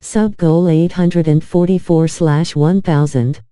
Sub goal 844/1000.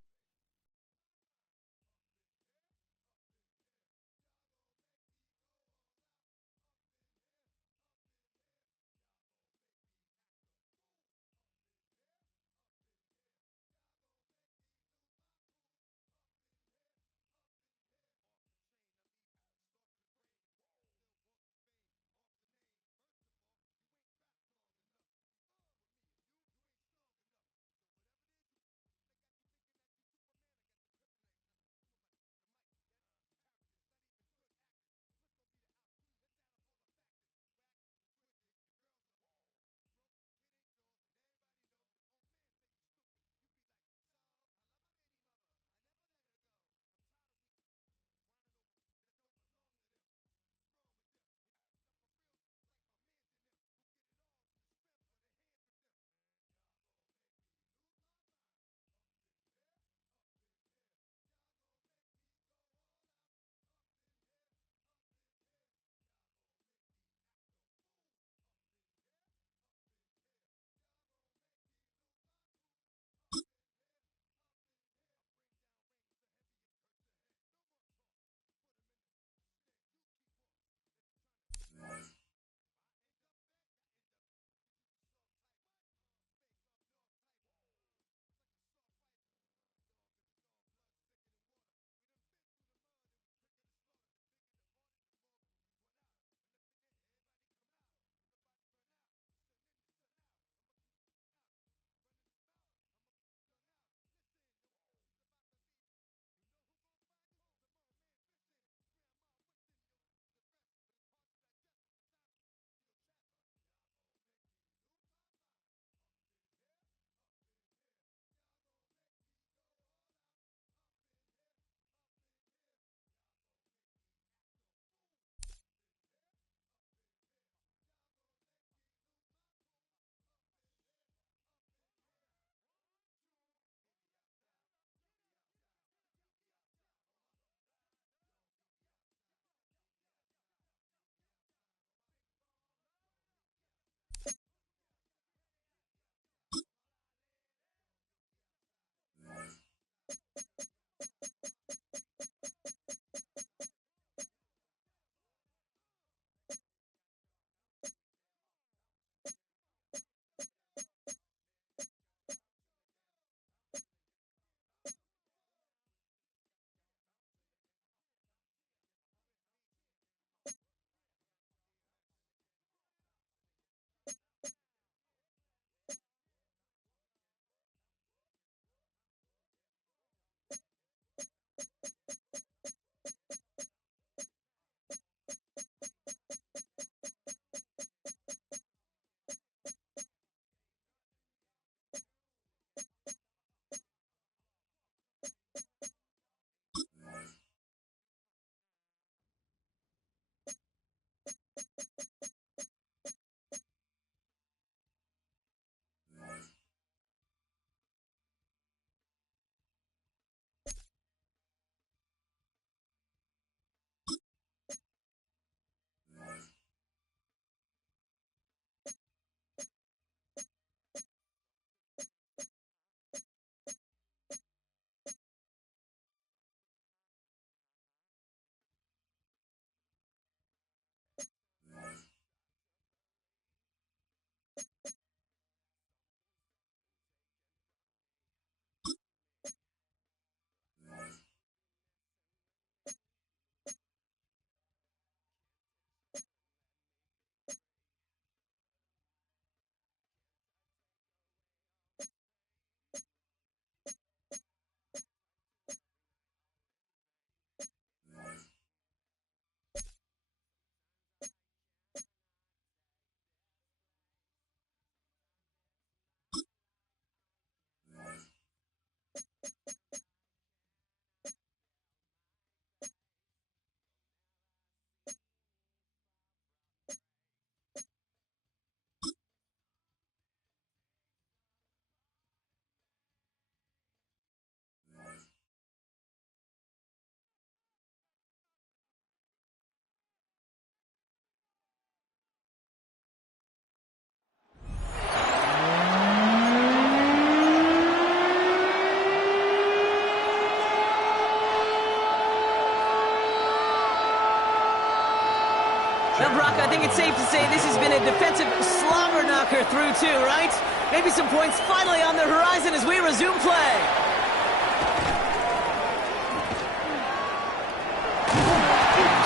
safe to say this has been a defensive slobber knocker through two, right? Maybe some points finally on the horizon as we resume play.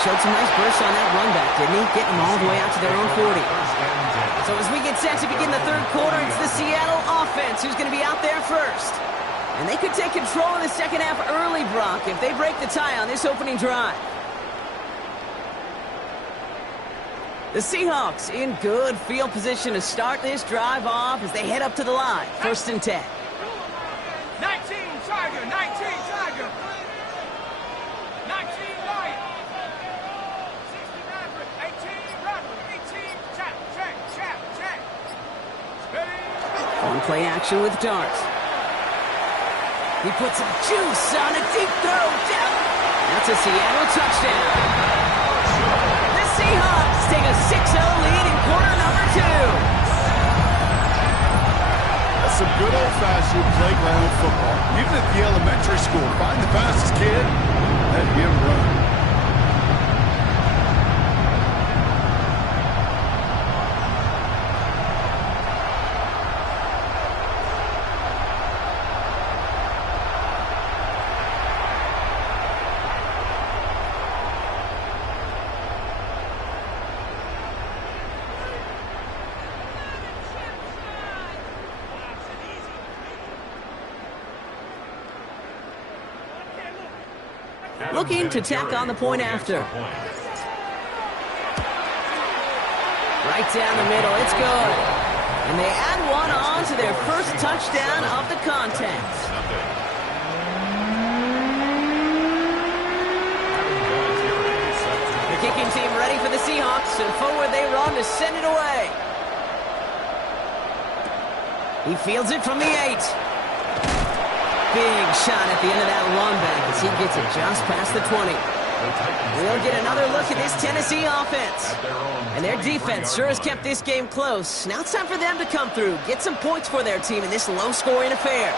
Showed some nice bursts on that run back, didn't he? Getting them all the way out to their own 40. So as we get set to begin the third quarter, it's the Seattle offense who's going to be out there first. And they could take control in the second half early, Brock, if they break the tie on this opening drive. The Seahawks in good field position to start this drive off as they head up to the line. 1st and 10. 19 Tiger, 19 Tiger. 19 Lion. 60 Rapper, 18 Rapper, 18 Chap, check. Steady. On play action with Dart. He puts some juice on a deep throw down. That's a Seattle touchdown. The Seahawks take a 6-0 lead in quarter number 2. That's some good old-fashioned playground football. Even at the elementary school, find the fastest kid, let him run. Looking to tack on the point after. Right down the middle, it's good. And they add one on to their first touchdown of the contest. The kicking team ready for the Seahawks, and forward they run to send it away. He fields it from the 8. Big shot at the end of that run back as he gets it just past the 20. We'll get another look at this Tennessee offense. And their defense sure has kept this game close. Now it's time for them to come through, get some points for their team in this low-scoring affair.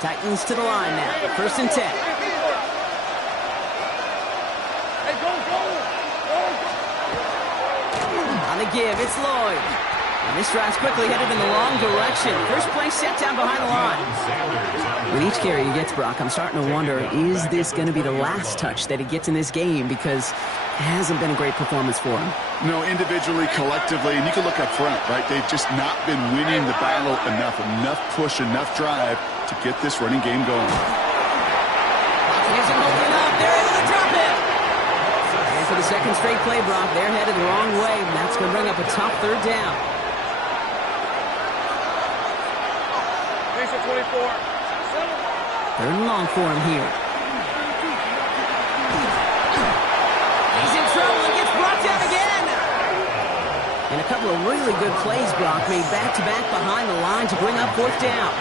Titans to the line now, 1st and 10. On the give, it's Lloyd. And this drive's quickly headed in the wrong direction. First play set down behind the line. With each carry he gets, Brock, I'm starting to wonder, is this going to be the last touch that he gets in this game? Because it hasn't been a great performance for him. No, individually, collectively, and you can look up front, right? They've just not been winning the battle enough push, enough drive to get this running game going. Isn't holding up. They're able to drop it. And for the second straight play, Brock, they're headed the wrong way. And that's going to bring up a tough third down. 24. 3rd and long for him here. He's in trouble and gets brought down again. And a couple of really good plays, Brock, made back-to-back behind the line to bring up 4th down.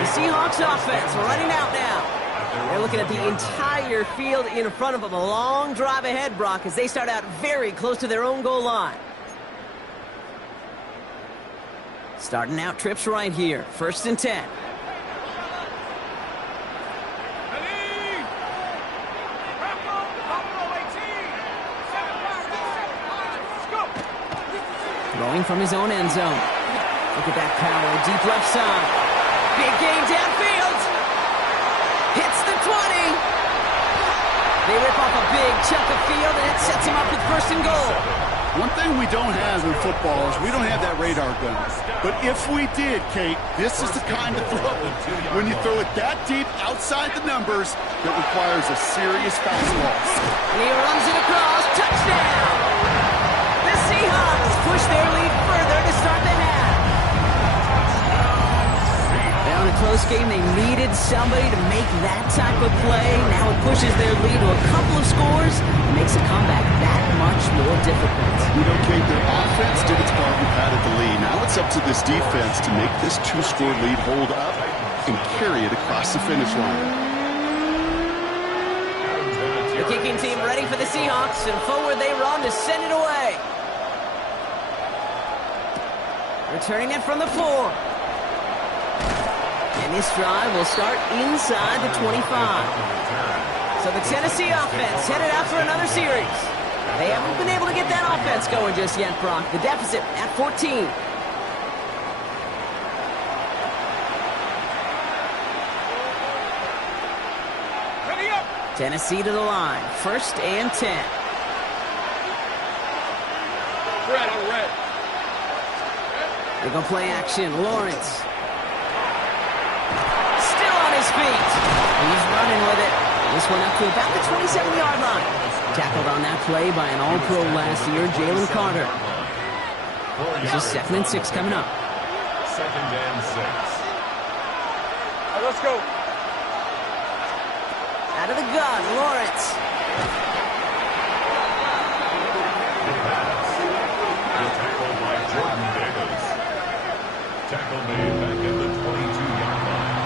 The Seahawks offense running out now. They're looking at the entire field in front of them. A long drive ahead, Brock, as they start out very close to their own goal line. Starting out trips right here. 1st and 10. Throwing from his own end zone. Look at that power. Deep left side. Big game downfield. Hits the 20. They rip off a big chunk of field, and it sets him up with 1st and goal. One thing we don't have in football is we don't have that radar gun. But if we did, Kate, this is the kind of throw, when you throw it that deep outside the numbers, that requires a serious fastball. And he runs it across. Touchdown! The Seahawks push their lead further to start the half. In a close game, they needed somebody to make that type of play. Now it pushes their lead to a couple of scores and makes a comeback that much more difficult. You know, Kate, their offense did its part and padded the lead. Now it's up to this defense to make this 2-score lead hold up and carry it across the finish line. The kicking team ready for the Seahawks, and forward they run to send it away. Returning it from the 4. And this drive will start inside the 25. So the Tennessee offense headed out for another series. They haven't been able to get that offense going just yet, Brock. The deficit at 14. Ready up. Tennessee to the line. 1st and 10. Red on red. They're going to play action. Lawrence. Still on his feet. He's running with it. This one up to about the 27-yard line. Tackled on that play by an All-Pro last year, Jalen Carter. This is 2nd and 6 coming up. 2nd and 6. All right, let's go. Out of the gun, Lawrence. Tackled by Jordan Davis. Tackle made back at the 22-yard line.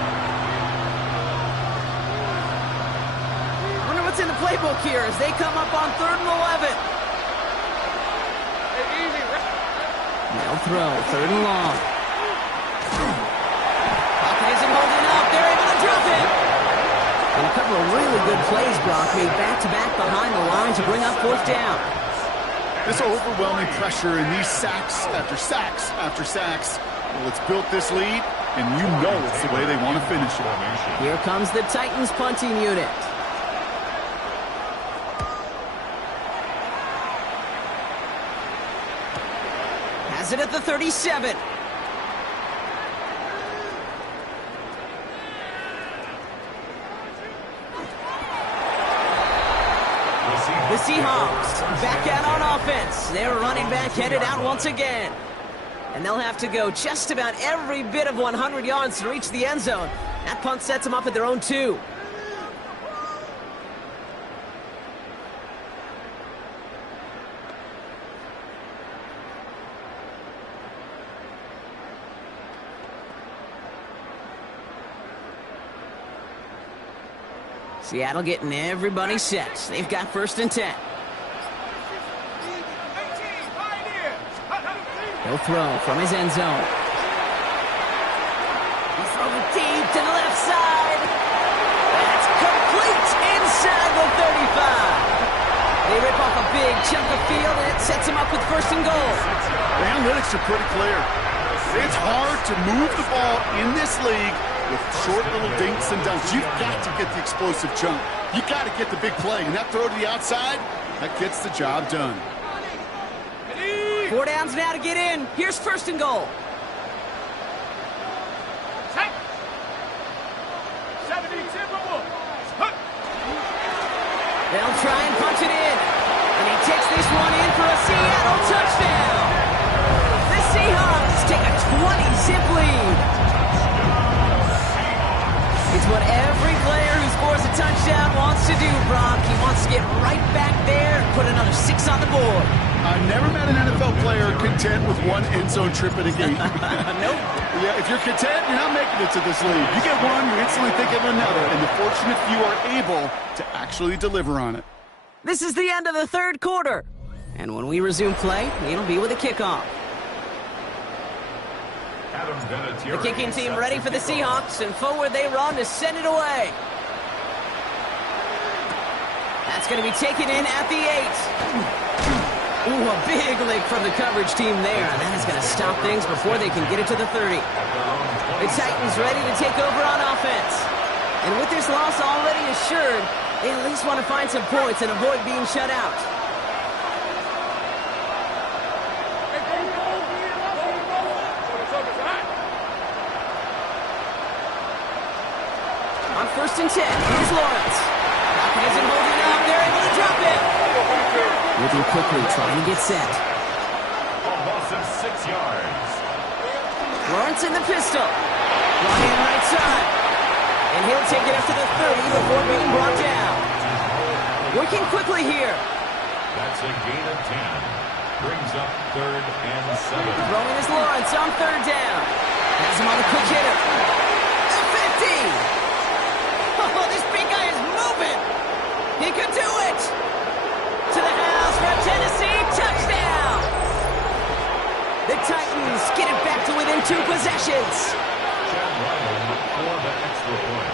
I wonder what's in the playbook here as they come up on 3rd and 11. Hey, easy. They'll throw, 3rd and long. Pocket isn't holding up. They're able to drop it. And a couple of really good plays, Brock, made back-to-back behind the line to bring up 4th down. This overwhelming pressure and these sacks after sacks after sacks, well, it's built this lead, and you know it's the way they want to finish it. Here comes the Titans punting unit. Has it at the 37. The Seahawks back out on offense. Their running back headed out once again. And they'll have to go just about every bit of 100 yards to reach the end zone. That punt sets them up at their own 2. Seattle getting everybody set. They've got 1st and 10. He'll throw from his end zone. He's throwing deep to the left side. That's complete inside the 35. They rip off a big chunk of field, and it sets him up with 1st and goal. The analytics are pretty clear. It's hard to move the ball in this league with short little dinks and dunks. You've got to get the explosive chunk. You've got to get the big play. And that throw to the outside, that gets the job done. 4 downs now to get in. Here's 1st and goal. 70 Timberwolves. They'll try and punch it in. And he takes this one in for a Seattle touchdown. The Seahawks take a 20-zip lead. It's what every player who scores a touchdown wants to do, Brock. He wants to get right back there and put another 6 on the board. I've never met an NFL player content with one end zone trip in a game. Nope. Yeah, if you're content, you're not making it to this league. You get one, you instantly think of another, and the fortunate few are able to actually deliver on it. This is the end of the 3rd quarter. And when we resume play, it'll be with a kickoff. The kicking team ready for the Seahawks, and forward they run to send it away. That's going to be taken in at the 8. Ooh, a big lick from the coverage team there, and that is going to stop things before they can get it to the 30. The Titans ready to take over on offense. And with this loss already assured, they at least want to find some points and avoid being shut out. On 1st and 10, here's Lawrence. Pocket isn't holding up. They're able to drop it. Moving quickly, trying to get set. A loss of 6 yards. Lawrence in the pistol. Running right side. And he'll take it up to the 30 before being brought down. Working quickly here. That's a gain of 10. Brings up 3rd and 7. Throwing is Lawrence on 3rd down. Has him on the quick hitter. The 50. Congratulations. Chad Ryland for the extra point.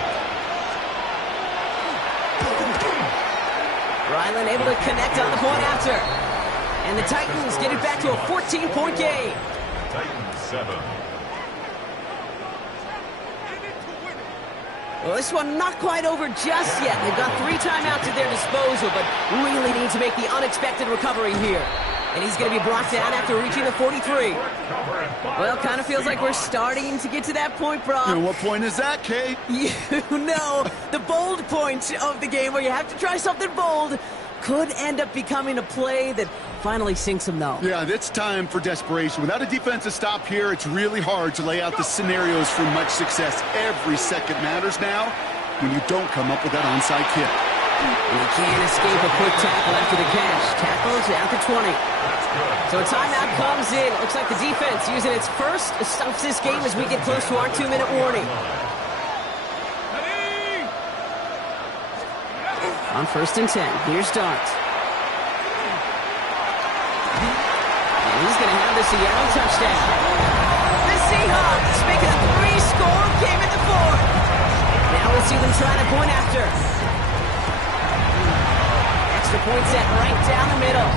Ryland able to connect on the point after. And the Titans get it back to a 14-point game. Titans 7. Well, this one not quite over just yet. They've got 3 timeouts at their disposal, but really need to make the unexpected recovery here. And he's going to be brought down after reaching the 43. Well, kind of feels like we're starting to get to that point, Brock. And what point is that, Kate? You know, the bold point of the game where you have to try something bold could end up becoming a play that finally sinks him, though. Yeah, it's time for desperation. Without a defensive stop here, it's really hard to lay out the scenarios for much success. Every second matters now when you don't come up with that onside kick. And he can't escape a quick tackle after the catch. Tackles at the 20. So a timeout comes in. Looks like the defense using its first stops this game as we get close to our 2-minute warning. On 1st and 10, here's Dart. And he's going to have the Seattle touchdown. The Seahawks make it a 3-score game in the 4th. Now we'll see them trying to point after. Extra point set right down the middle.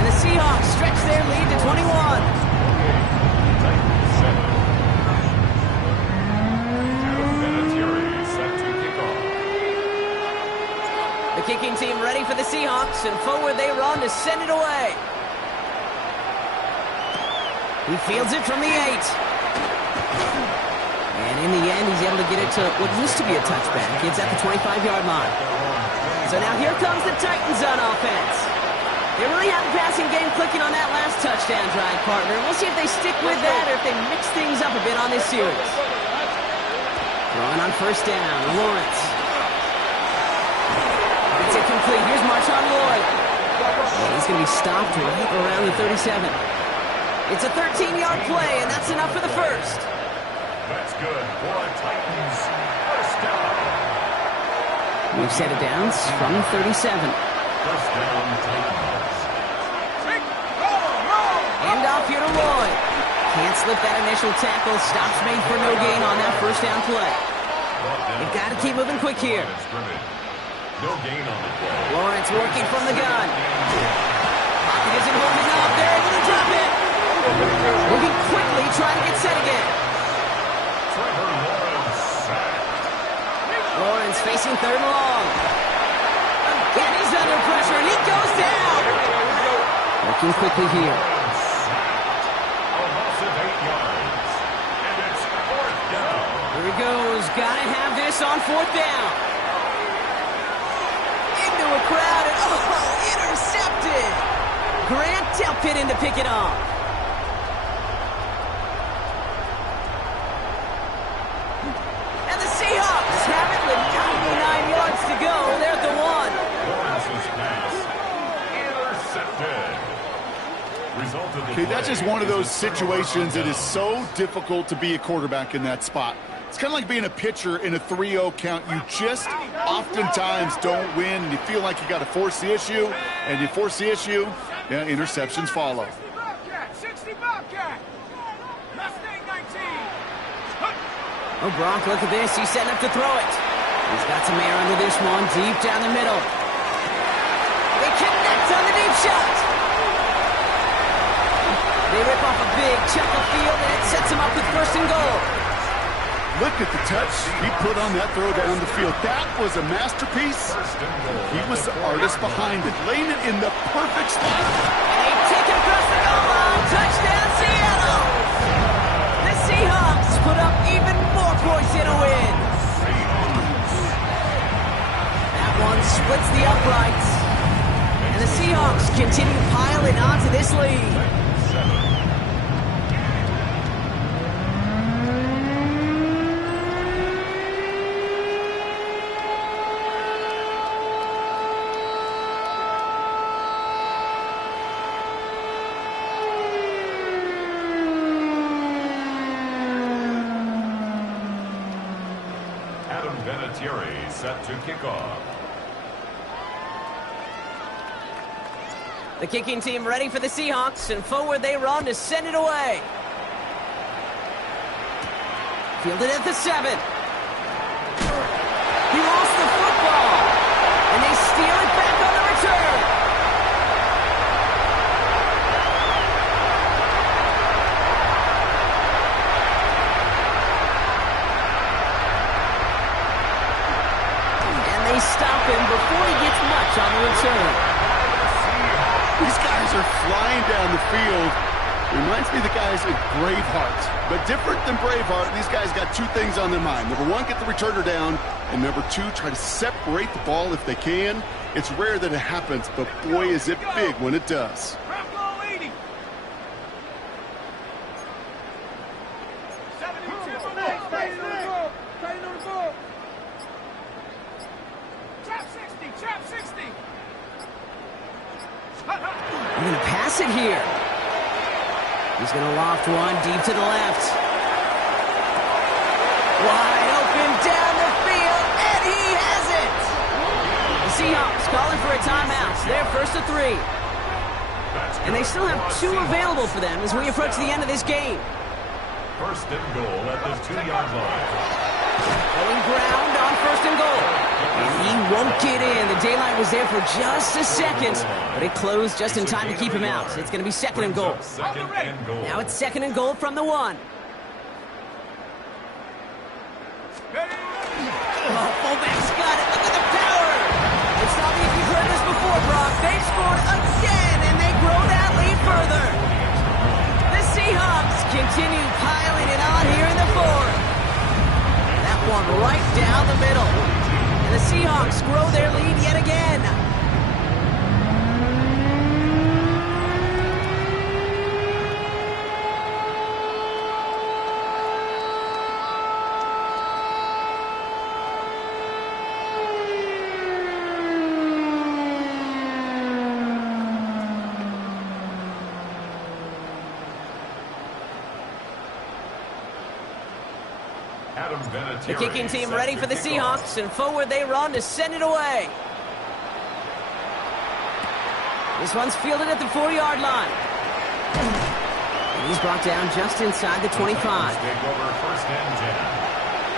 And the Seahawks stretch their lead to 21. Titans 7. Adam Vinatieri set to kick off. The kicking team ready for the Seahawks, and forward they run to send it away. He fields it from the 8. And in the end, he's able to get it to what used to be a touchback. It's at the 25-yard line. So now here comes the Titans on offense. They really have a passing game clicking on that last touchdown drive, partner. We'll see if they stick with that or if they mix things up a bit on this series. Throwing on 1st down, Lawrence. It's incomplete. Here's Marshawn Lloyd. And he's going to be stopped right around the 37. It's a 13-yard play, and that's enough for the first. That's good for a Titans first down. We've set it down from the 37. First down, Titans. Hand off here to Lloyd. Can't slip that initial tackle. Stops made for no gain on that first down play. They've got to keep moving quick here. No gain on the play. Lawrence working from the gun. Pocket isn't holding up. They're able to drop it. Moving quickly, trying to get set again. Trevor Lawrence sacked. Lawrence facing 3rd and long. Again, he's under pressure, and he goes down. Working quickly here. A loss of 8 yards. And it's 4th down. Here he goes. Gotta have this on 4th down. Into a crowd, and intercepted. Grant Delpit in to pick it off. And the Seahawks have it with 99 yards to go. They're at the 1. Lawrence's pass intercepted. Result of the Okay, that's play just one of is those a situations that is touchdown. so difficult to be a quarterback in that spot. It's kind of like being a pitcher in a 3-0 count. You just oftentimes don't win, and you feel like you got to force the issue, and you force the issue, yeah, interceptions follow. Oh, Brock, look at this. He's setting up to throw it. He's got some air under this one, deep down the middle. They connect on the deep shot. They rip off a big chunk of field, and it sets him up with 1st and goal. Look at the touch he put on that throw down the field. That was a masterpiece. He was the artist behind it, laying it in the perfect spot. And they take it across the goal line. Touchdown, Seattle. The Seahawks put up even more points in a win. That one splits the uprights. And the Seahawks continue piling onto this lead. Adam Vinatieri set to kick off. The kicking team ready for the Seahawks, and forward they run to send it away. Fielded at the 7. He lost the football. And they steal it back on the return. And they stop him before he gets much on the return. These guys are flying down the field. Reminds me of the guys at Braveheart. But different than Braveheart, these guys got two things on their mind. Number one, get the returner down. And number two, try to separate the ball if they can. It's rare that it happens, but boy, is it big when it does. We're going to pass it here. He's going to loft one deep to the left. Wide open down the field, and he has it! The Seahawks calling for a timeout. They're first to 3. And they still have 2 available for them as we approach the end of this game. First and goal at the 2-yard line. Going ground on first and goal. And he won't get in. The daylight was there for just a second, but it closed just in time to keep him out. It's going to be second and goal. Now it's second and goal from the 1. Oh, fullback's got it. Look at the power. It's not if you've heard this before, Brock. They've scored again, and they grow that lead further. The Seahawks continue piling it on here in the 4th. That one right down the middle. And the Seahawks grow their lead yet again. The kicking team ready for the Seahawks, and forward they run to send it away. This one's fielded at the 4-yard line. And he's brought down just inside the 25. Take over first and 10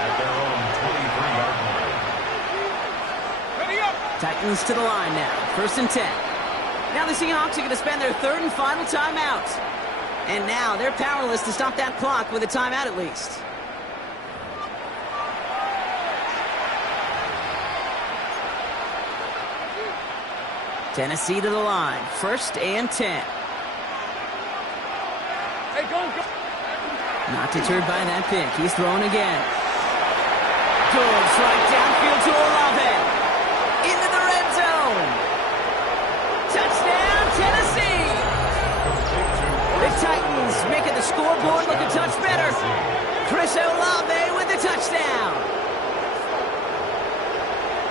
at their own 23-yard line. Ready up! Titans to the line now, first and 10. Now the Seahawks are going to spend their 3rd and final timeout. And now they're powerless to stop that clock with a timeout at least. Tennessee to the line, first and 10. Hey, go. Not deterred by that pick. He's throwing again. Good strike downfield to Olave. Into the red zone. Touchdown, Tennessee. The Titans making the scoreboard look a touch better. Chris Olave with the touchdown.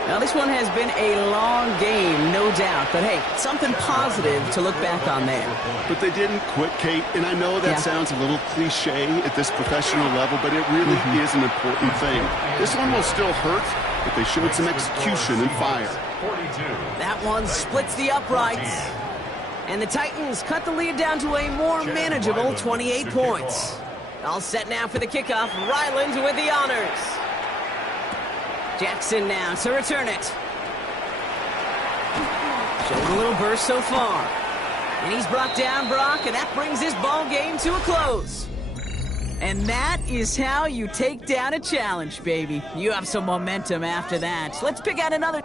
Now, this one has been a long game, no doubt. But, hey, something positive to look back on there. But they didn't quit, Kate. And I know that sounds a little cliche at this professional level, but it really is an important thing. This one will still hurt, but they showed some execution and fire. That one splits the uprights. And the Titans cut the lead down to a more manageable 28 points. All set now for the kickoff. Ryland with the honors. Jackson now to return it. Showed a little burst so far. And he's brought down, Brock, and that brings this ball game to a close. And that is how you take down a challenge, baby. You have some momentum after that. Let's pick out another...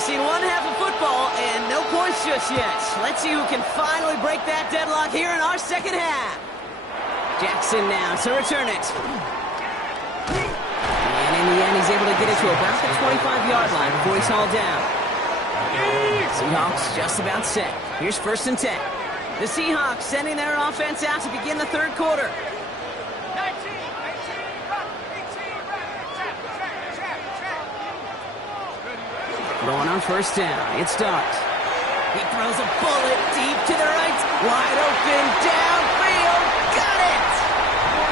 We've seen one half of football and no points just yet. Let's see who can finally break that deadlock here in our second half. Jackson now to return it. And in the end, he's able to get it to about the 25-yard line before he's hauled down. Seahawks just about set. Here's 1st and 10. The Seahawks sending their offense out to begin the third quarter. Going on 1st down. It's Starks. He throws a bullet deep to the right. Wide open, downfield. Got it!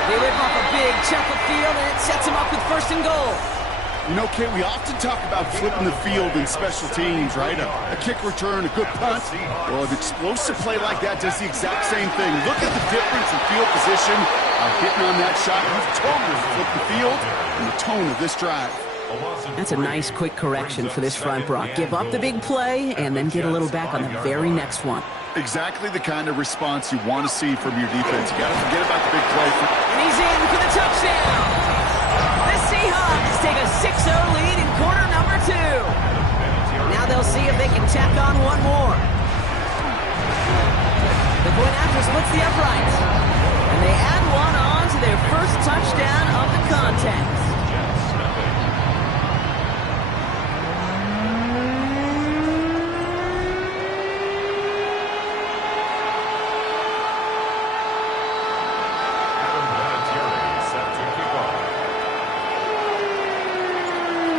They rip off a big chunk of field, and it sets him up with 1st and goal. You know, Kate, we often talk about flipping the field in special teams, right? A kick return, a good punt. Well, an explosive play like that does the exact same thing. Look at the difference in field position. Hitting on that shot, you've totally flipped the field and the tone of this drive. That's a nice, quick correction for this front, Brock. Give up the big play and then get a little back on the very next one. Exactly the kind of response you want to see from your defense. You got to forget about the big play. And he's in for the touchdown. The Seahawks take a 6-0 lead in quarter number 2. Now they'll see if they can tack on one more. The point after splits the uprights. And they add one on to their first touchdown of the contest.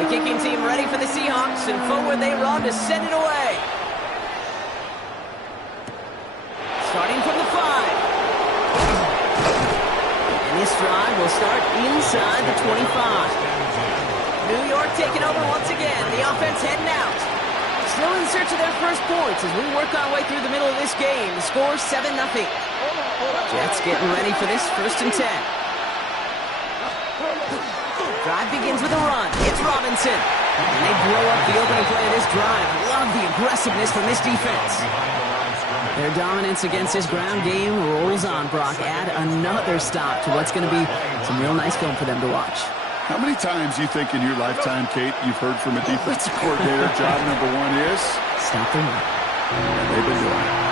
Kicking team ready for the Seahawks, and forward they run to send it away. Starting from the 5. And this drive will start inside the 25. New York taking over once again. The offense heading out. Still in search of their first points as we work our way through the middle of this game. The score 7-0. Jets getting ready for this 1st and 10. Drive begins with a run. It's Robinson. And they blow up the opening play of this drive. Love the aggressiveness from this defense. Their dominance against this ground game rolls on, Brock. Add another stop to what's going to be some real nice film for them to watch. How many times do you think in your lifetime, Kate, you've heard from a defensive coordinator, job number 1 is? Stop the run. And they've been doing it.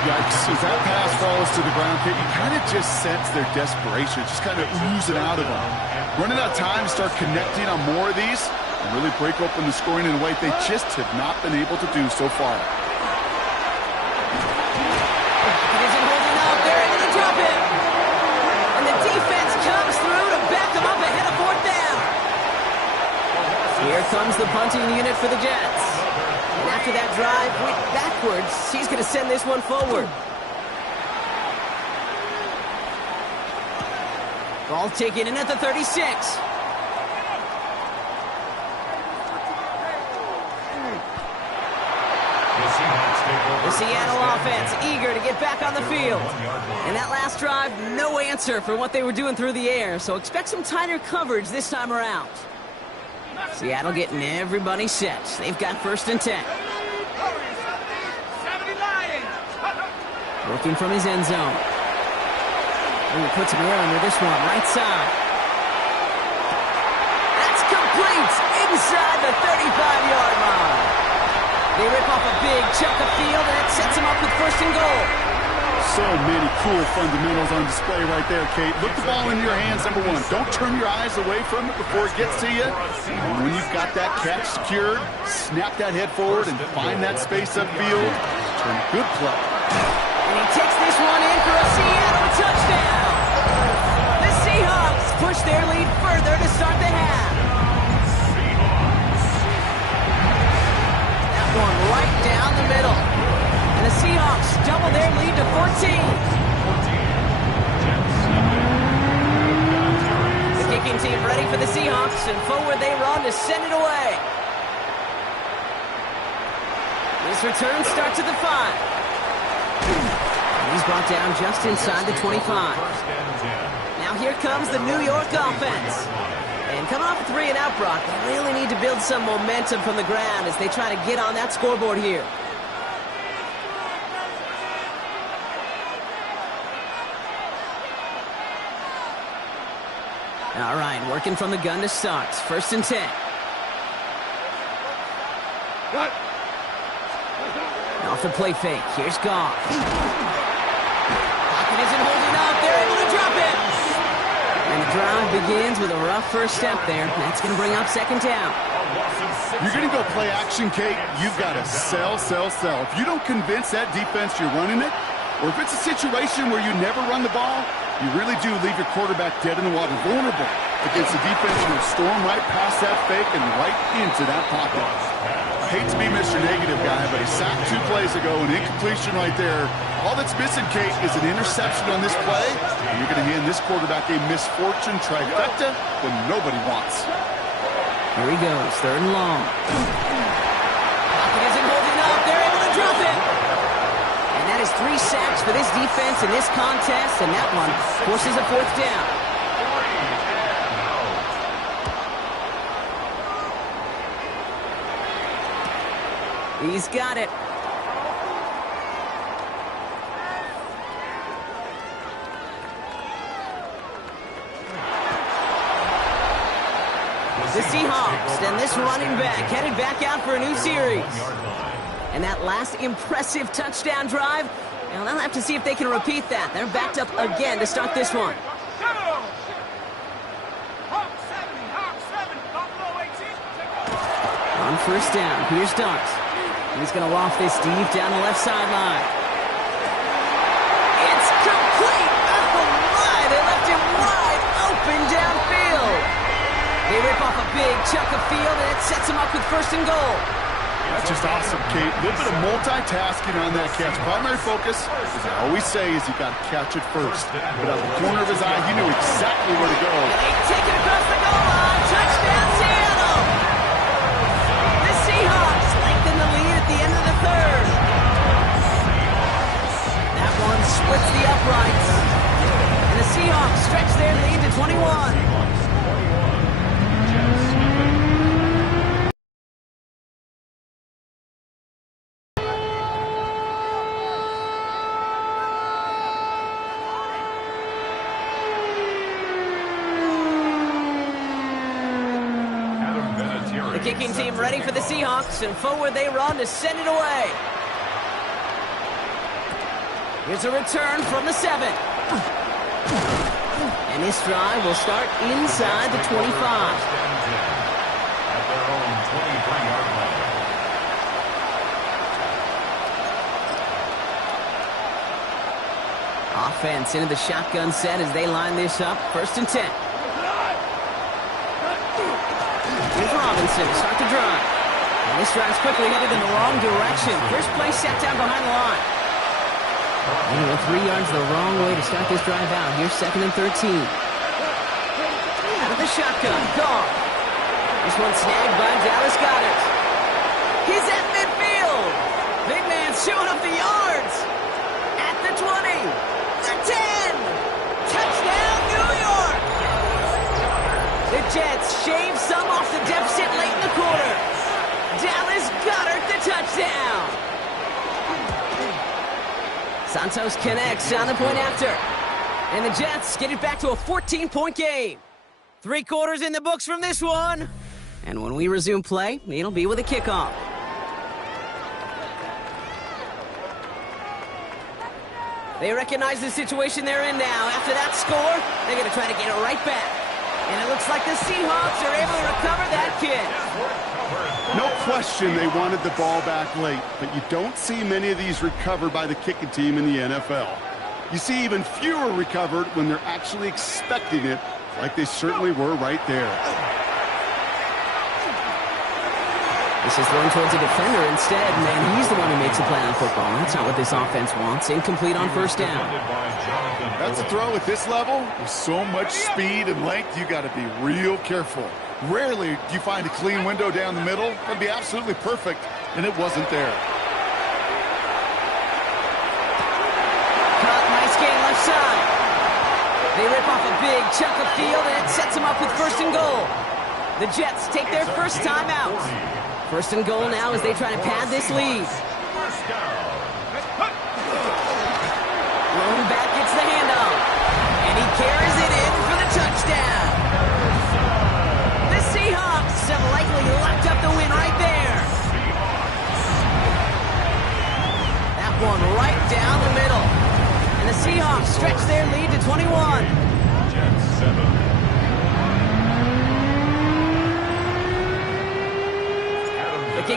Yikes, as that pass falls to the ground, Kate, you kind of just sense their desperation, just kind of oozing out of them. Running out of time to start connecting on more of these and really break open the scoring in a way they just have not been able to do so far. He isn't holding up. They're able to drop him. And the defense comes through to back them up ahead of 4th down. Here comes the punting unit for the Jets. And after that drive went backwards, he's going to send this one forward. Ball taken in at the 36. The Seattle offense eager to get back on the field. And that last drive, no answer for what they were doing through the air, so expect some tighter coverage this time around. Seattle getting everybody set. They've got 1st and 10. Working from his end zone. Ooh, puts him around with this one, right side. That's complete inside the 35-yard line. They rip off a big chunk of field, and it sets him up with 1st and goal. So many cool fundamentals on display right there, Kate. Look the ball in your hands, number 1. Don't turn your eyes away from it before it gets to you. And when you've got that catch secured, snap that head forward and find that space upfield. Turn a good play. And he takes this one in for a Seattle touchdown. The Seahawks push their lead further to start the half. That one right down the middle. And the Seahawks double their lead to 14. The kicking team ready for the Seahawks, and forward they run to send it away. This return starts at the 5. He's brought down just inside the 25. Now here comes the New York offense. And coming off a 3 and out, Brock, they really need to build some momentum from the ground as they try to get on that scoreboard here. All right, working from the gun to start. 1st and 10. Cut. off the play fake. Here's Goff. Pocket isn't holding up. They're able to drop it. And the drive begins with a rough first step there. That's going to bring up second down. You're going to go play action, Kate. You've got to sell, sell, sell. If you don't convince that defense you're running it, or if it's a situation where you never run the ball, you really do leave your quarterback dead in the water, vulnerable against a defense who will storm right past that fake and right into that pocket. I hate to be Mr. Negative guy, but he sacked 2 plays ago, an incompletion right there. All that's missing, Kate, is an interception on this play, and you're going to hand this quarterback a misfortune trifecta that nobody wants. Here he goes, 3rd and long. Pocket isn't holding up. They're able to drop it. And that is 3 sacks for this defense in this contest, and that one forces a 4th down. He's got it. The Seahawks and this running back headed back out for a new series. And that last impressive touchdown drive, well, they'll have to see if they can repeat that. They're backed up again to start this one. On first down, here's Dunks. He's going to loft this deep down the left sideline. It's complete! Oh my! They left him wide open downfield. They rip off a big chunk of field, and it sets him up with 1st and goal. That's just awesome, Kate. A little bit of multitasking on that catch. Primary focus, as I always say, is you got to catch it first. But out the corner of his eye, he knew exactly where to go. They take it across the goal line. Touchdown, Seattle! The Seahawks lengthen the lead at the end of the 3rd. That one splits the uprights. And the Seahawks stretch their lead to 21. The kicking team ready for the Seahawks, and forward they run to send it away. Here's a return from the 7. And this drive will start inside the 25. At their own 23-yard line. Offense into the shotgun set as they line this up. 1st and 10. Here's Robinson to start the drive. And this drive's quickly headed in the wrong direction. First play set down behind the line. And he went 3 yards the wrong way to start this drive out. Here's 2nd and 13. Out of the shotgun, Goff. This one snagged by Dallas Goedert. He's at midfield. Big man showing up the yards. At the 20. The 10. Touchdown, New York. The Jets shave some off the deficit late in the quarter. Dallas Goedert the touchdown. Santos connects on the point after. And the Jets get it back to a 14-point game. 3 quarters in the books from this one. And when we resume play, it'll be with a kickoff. They recognize the situation they're in now. After that score, they're going to try to get it right back. And it looks like the Seahawks are able to recover that kick. No question they wanted the ball back late, but you don't see many of these recovered by the kicking team in the NFL. You see even fewer recovered when they're actually expecting it, like they certainly were right there. This is thrown towards a defender instead. Man, he's the one who makes a play on football. That's not what this offense wants. Incomplete on 1st down. That's a throw at this level. With so much speed and length, you got to be real careful. Rarely do you find a clean window down the middle. That'd be absolutely perfect, and it wasn't there. Caught, nice gain left side. They rip off a big chunk of field, and it sets them up with 1st and goal. The Jets take their first time out. 1st and goal now as they try to pad this lead. Lone back gets the handoff. And he carries it in for the touchdown. The Seahawks have likely locked up the win right there.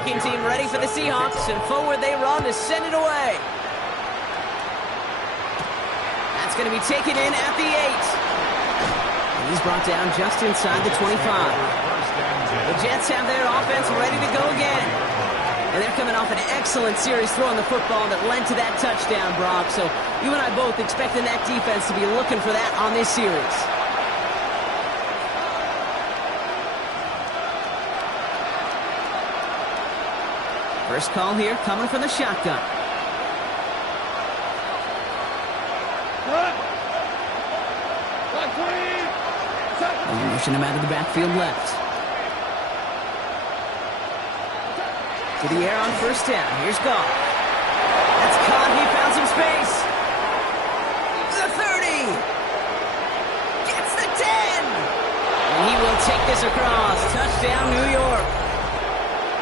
kicking team ready for the Seahawks, and forward they run to send it away. That's going to be taken in at the 8. And he's brought down just inside the 25. The Jets have their offense ready to go again. And they're coming off an excellent series throwing the football that led to that touchdown, Brock. So you and I both expecting that defense to be looking for that on this series. First call here coming from the shotgun. And motion him out of the backfield left. To the air on first down. Here's Goff. That's caught. He found some space. The 30. Gets the 10. And he will take this across. Touchdown, New York.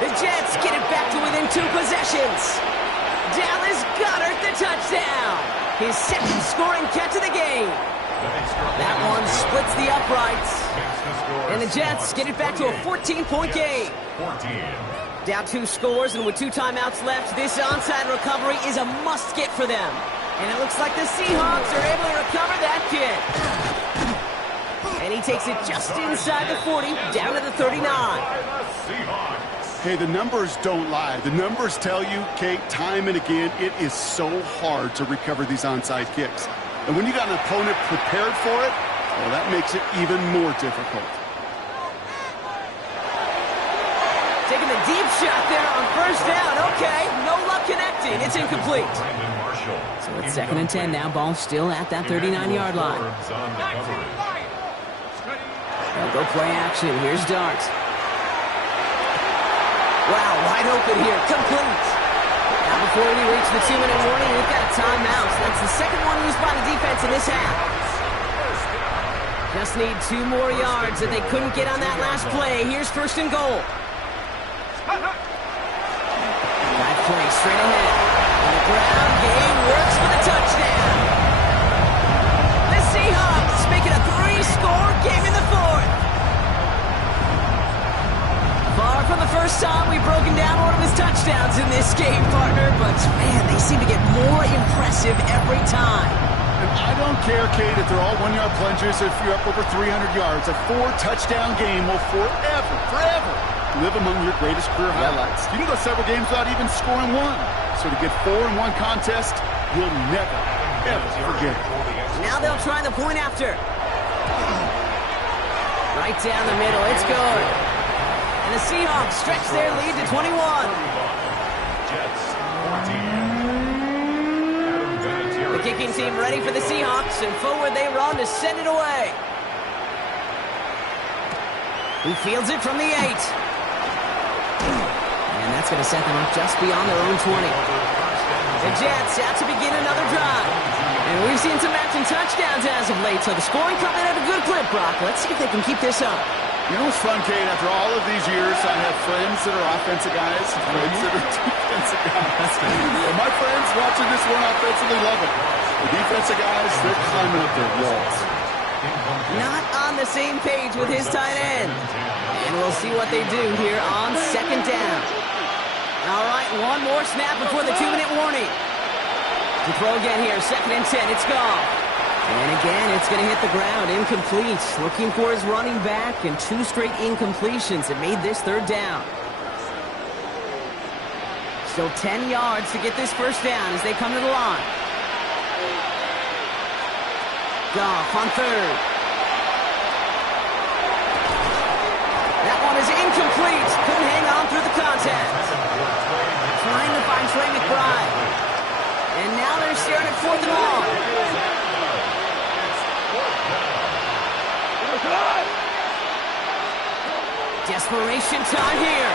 The Jets get it back to within 2 possessions. Dallas Goedert the touchdown. His second scoring catch of the game. That one splits the uprights. And the Jets get it back to a 14-point game. Down 2 scores, and with 2 timeouts left, this onside recovery is a must-get for them. And it looks like the Seahawks are able to recover that kick. And he takes it just inside the 40, down to the 39. Hey, the numbers don't lie. The numbers tell you, Kate, time and again, it is so hard to recover these onside kicks. And when you got an opponent prepared for it, well, that makes it even more difficult. Taking the deep shot there on first down. Okay, no luck connecting. It's incomplete. So it's 2nd and 10 now. Ball still at that 39-yard line. They'll go play action. Here's Dart. Wow, wide open here. Complete. Now before we reach the 2-minute warning, we've got a timeout. So that's the second one used by the defense in this half. Just need 2 more yards that they couldn't get on that last play. Here's 1st and goal. That play straight ahead. On the ground game works for the touchdown. The Seahawks make it a 3-score game in the 4th. Far from the first time we've broken down one of his touchdowns in this game, partner, but man, they seem to get more impressive every time. And I don't care, Kate, if they're all 1-yard plungers, if you're up over 300 yards. A 4-touchdown game will forever live among your greatest career highlights. You can go several games without even scoring 1. So to get 4 in 1 contest, you'll never, ever forget it. Now they'll try the point after. Right down the middle, it's good. And the Seahawks stretch their lead to 21. The kicking team ready for the Seahawks, and forward they run to send it away. He fields it from the 8. And that's going to set them up just beyond their own 20. The Jets out to begin another drive. And we've seen some matching touchdowns as of late, so the scoring coming at a good clip, Brock. Let's see if they can keep this up. You know what's fun, Kate? After all of these years, I have friends that are offensive guys, friends that are defensive guys. And my friends watching this one offensively love it. The defensive guys, they're climbing up their walls. Not on the same page with his tight end. And we'll see what they do here on 2nd down. All right, one more snap before the 2-minute warning. To throw again here, 2nd and 10, it's gone. And again, it's going to hit the ground, incomplete. Looking for his running back, and 2 straight incompletions that made this 3rd down. Still 10 yards to get this first down as they come to the line. Goff on 3rd. That one is incomplete. Couldn't hang on through the contact. Trying to find Trey McBride. And now they're staring at 4th and long. Desperation time here.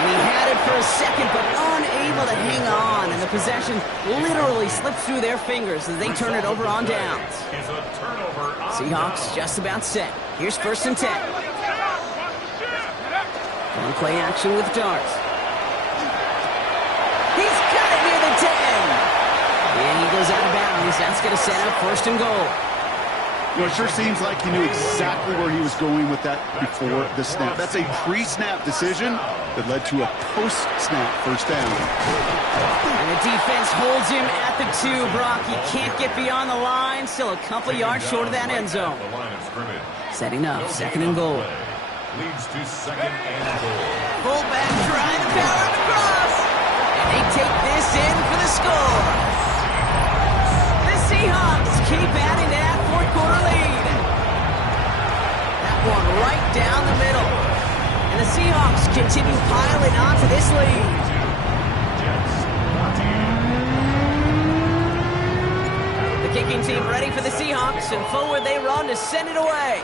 And he had it for a second, but unable to hang on. And the possession literally slips through their fingers as they turn it over on downs. Seahawks just about set. Here's 1st and 10. On play action with Darts. He's got it near the 10. And he goes out of bounds. That's going to set up 1st and goal. You know, it sure seems like he knew exactly where he was going with that before the snap. That's a pre-snap decision that led to a post-snap first down. And the defense holds him at the 2, Brock. He can't get beyond the line. Still a couple yards short of that end zone. Setting up, 2nd and goal. Leads to 2nd and goal. Fullback trying to power him across. And they take this in for the score. The Seahawks keep adding to that fourth-quarter lead. That one right down the middle. And the Seahawks continue piling onto this lead. The kicking team ready for the Seahawks, and forward they run to send it away.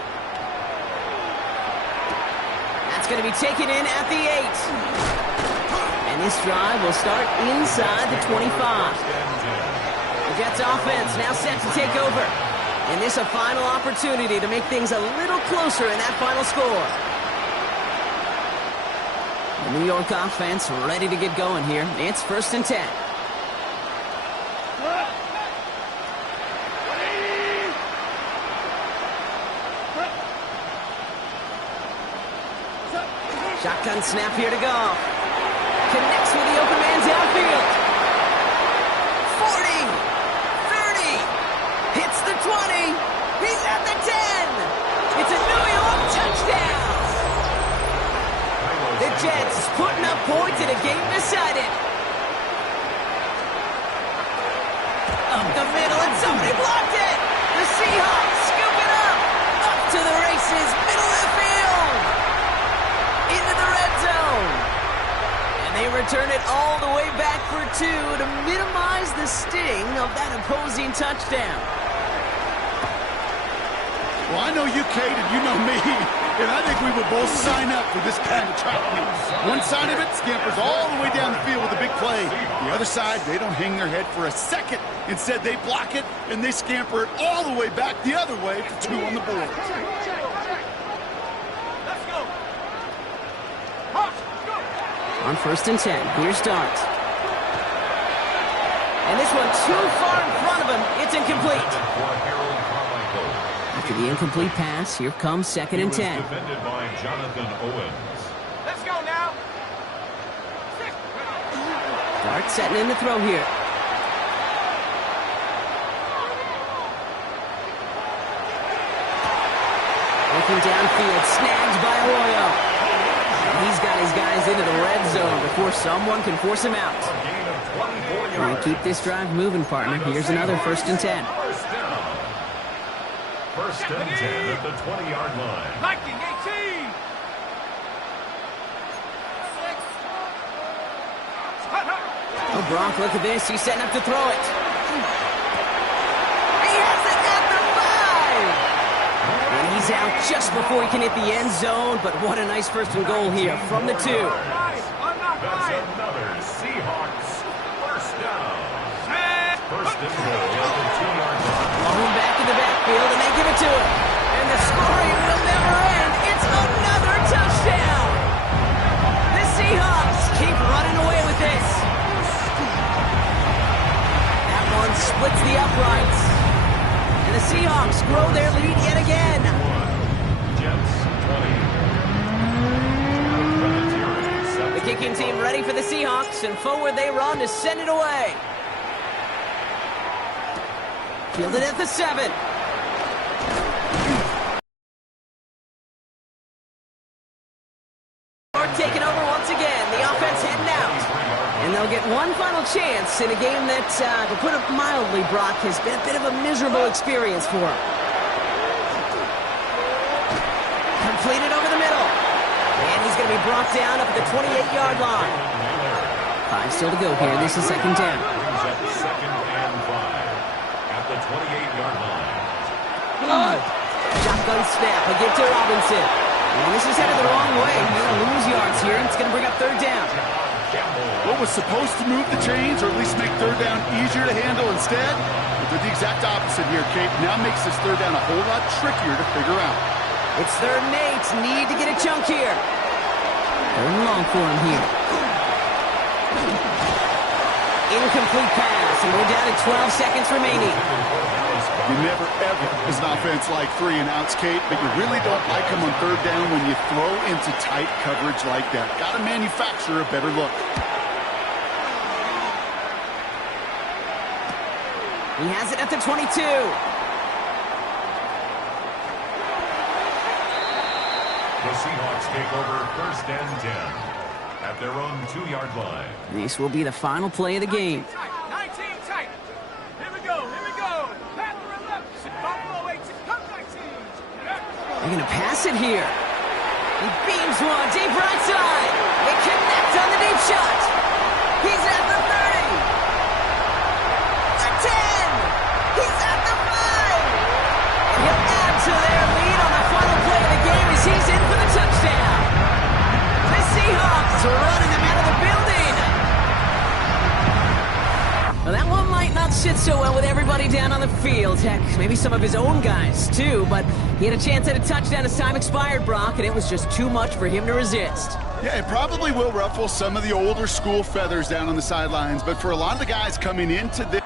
That's going to be taken in at the 8. And this drive will start inside the 25. The Jets offense now set to take over. And this a final opportunity to make things a little closer in that final score. The New York offense ready to get going here. It's 1st and 10. Shotgun snap here to go. Connects with the open man downfield. 40, 30, hits the 20. He's at the 10. It's a New York touchdown. The Jets putting up points in a game decided. Up the middle, and somebody blocked it. The Seahawks scoop it up. Up to the races, middle of the field. Into the red zone. And they return it all the way back for 2 to minimize the sting of that opposing touchdown. Well, I know you, Kate, and you know me, and I think we would both sign up for this kind of trapping. One side of it scampers all the way down the field with a big play. The other side, they don't hang their head for a second. Instead, they block it, and they scamper it all the way back the other way for 2 on the board. On 1st and 10, here's Dart. And this one too far in front of him. It's incomplete. After the incomplete pass, here comes 2nd and 10. Defended by Jonathan Owens. Let's go now. Dart setting in the throw here. Looking downfield, snagged by Arroyo. He's got his guys into the red zone before someone can force him out. And keep this drive moving, partner. Here's another 1st and 10. First and 10 at the 20-yard line. Viking 18. Oh, Gronk, look at this. He's setting up to throw it. He has it at the 5. And he's out just before he can hit the end zone. But what a nice 1st and goal here from the 2. That's another Seahawks first down. First and goal at the 2-yard line. Long back in the backfield, and they give it to him. And the scoring will never end. It's another touchdown. The Seahawks keep running away with this. That one splits the uprights. And the Seahawks grow their lead yet again. Jets 20. The kicking team ready for the Seahawks, and forward they run to send it away. Fielded at the 7. Taking over once again. The offense heading out. And they'll get one final chance in a game that, to put it mildly, Brock, has been a bit of a miserable experience for him. Completed over the middle. And he's going to be brought down up at the 28-yard line. 5 still to go here. This is 2nd down. Brings up 2nd and 5 at the 28-yard line. Shotgun snap. A give to Robinson. And this is headed the wrong way. He's going to lose yards here. It's going to bring up 3rd down. What was supposed to move the chains, or at least make 3rd down easier to handle instead, but did the exact opposite here, Kate. Now makes this 3rd down a whole lot trickier to figure out. It's 3rd and 8. Need to get a chunk here. 3rd and long for him here. Incomplete pass, and we're down to 12 seconds remaining. You never, ever, as an offense, like 3 and outs, Kate, but you really don't like them on third down when you throw into tight coverage like that. Got to manufacture a better look. He has it at the 22. The Seahawks take over 1st and 10 at their own 2-yard line. This will be the final play of the game. 19 tight. Here we go. Panther 11. Buffalo 18. Come 19. They're going to pass it here. He beams one deep right side. They connect on the deep shot. He's at the 30. The 10. He's at the 5. And he'll add to their lead on the final play of the game as he's in for the touchdown. The Seahawks are running them out of the building. Well, that one might not sit so well with everybody down on the field. Heck, maybe some of his own guys, too. But he had a chance at a touchdown as time expired, Brock, and it was just too much for him to resist. Yeah, it probably will ruffle some of the older school feathers down on the sidelines. But for a lot of the guys coming into this,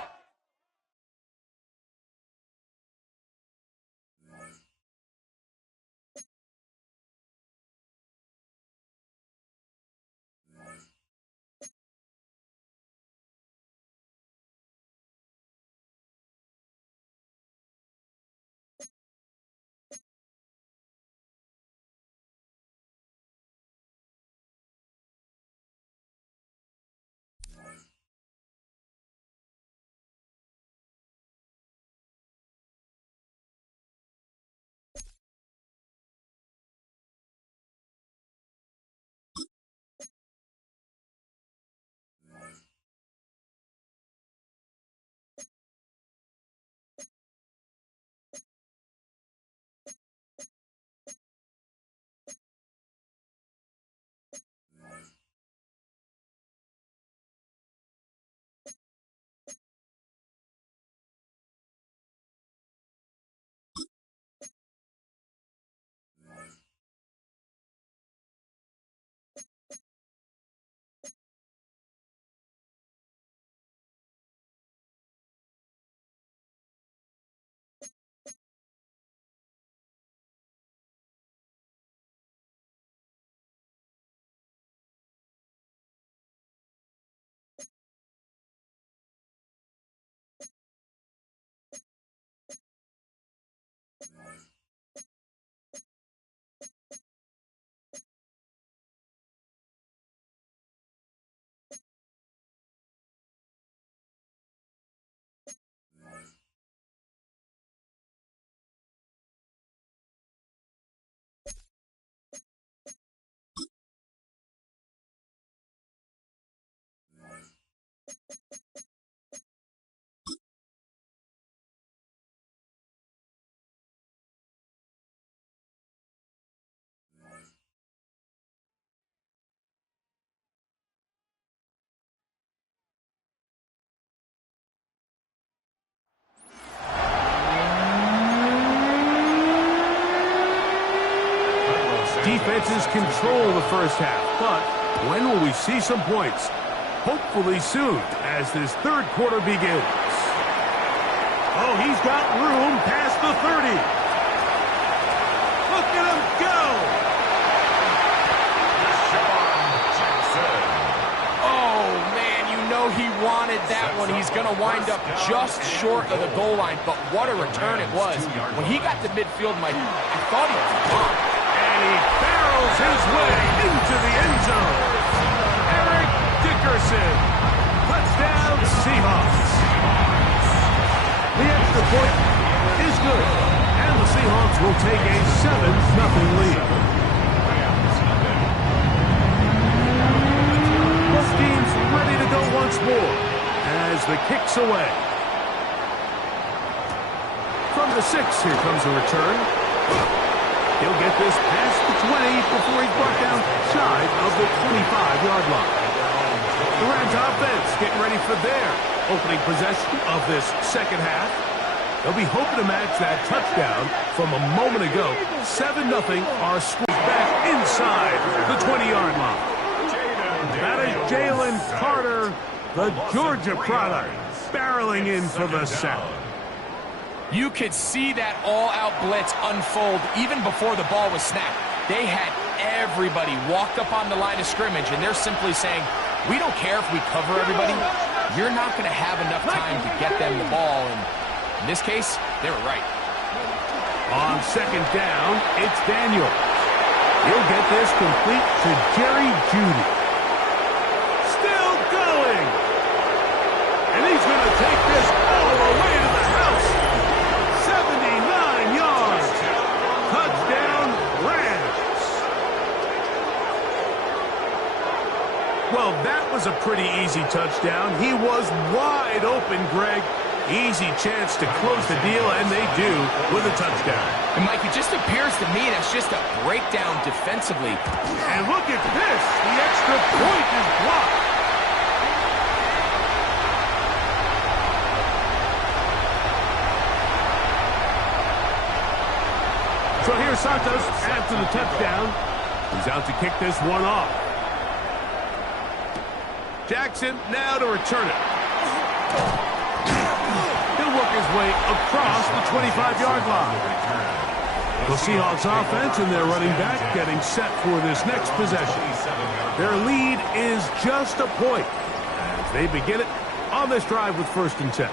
Defenses control the first half, but when will we see some points? Hopefully soon, as this third quarter begins. Oh, he's got room past the 30. Look at him go! Oh, man, you know he wanted that one. He's going to wind up just short of the goal line, but what a return it was. When he got to midfield, I thought he was gone. And he barrels his way into the end zone. Eric Dickerson. Touchdown, Seahawks. The extra point is good. And the Seahawks will take a 7-0 lead. Both teams ready to go once more as the kick's away. From the 6, here comes a return. He'll get this past the 20 before he's brought down shy of the 25-yard line. The Rams offense getting ready for their opening possession of this second half. They'll be hoping to match that touchdown from a moment ago. 7-0, our score back inside the 20-yard line. That is Jalen Carter, the Georgia product, barreling in for the sack. You could see that all-out blitz unfold even before the ball was snapped. They had everybody walked up on the line of scrimmage, and they're simply saying, we don't care if we cover everybody. You're not going to have enough time to get them the ball, and in this case, they were right. On second down, it's Daniels. He'll get this complete to Jerry Jeudy. Still going. And he's going to take this all the way to the house. 79 yards. Touchdown, Rams. Well, that was a pretty easy touchdown. He was wide open, Greg. Easy chance to close the deal, and they do with a touchdown. And, Mike, it just appears to me that's just a breakdown defensively. And look at this. The extra point is blocked. So here's Santos after the touchdown. He's out to kick this one off. Jackson now to return it. He'll work his way across the 25-yard line. The Seahawks offense and their running back getting set for this next possession. Their lead is just a point as they begin it on this drive with 1st and 10.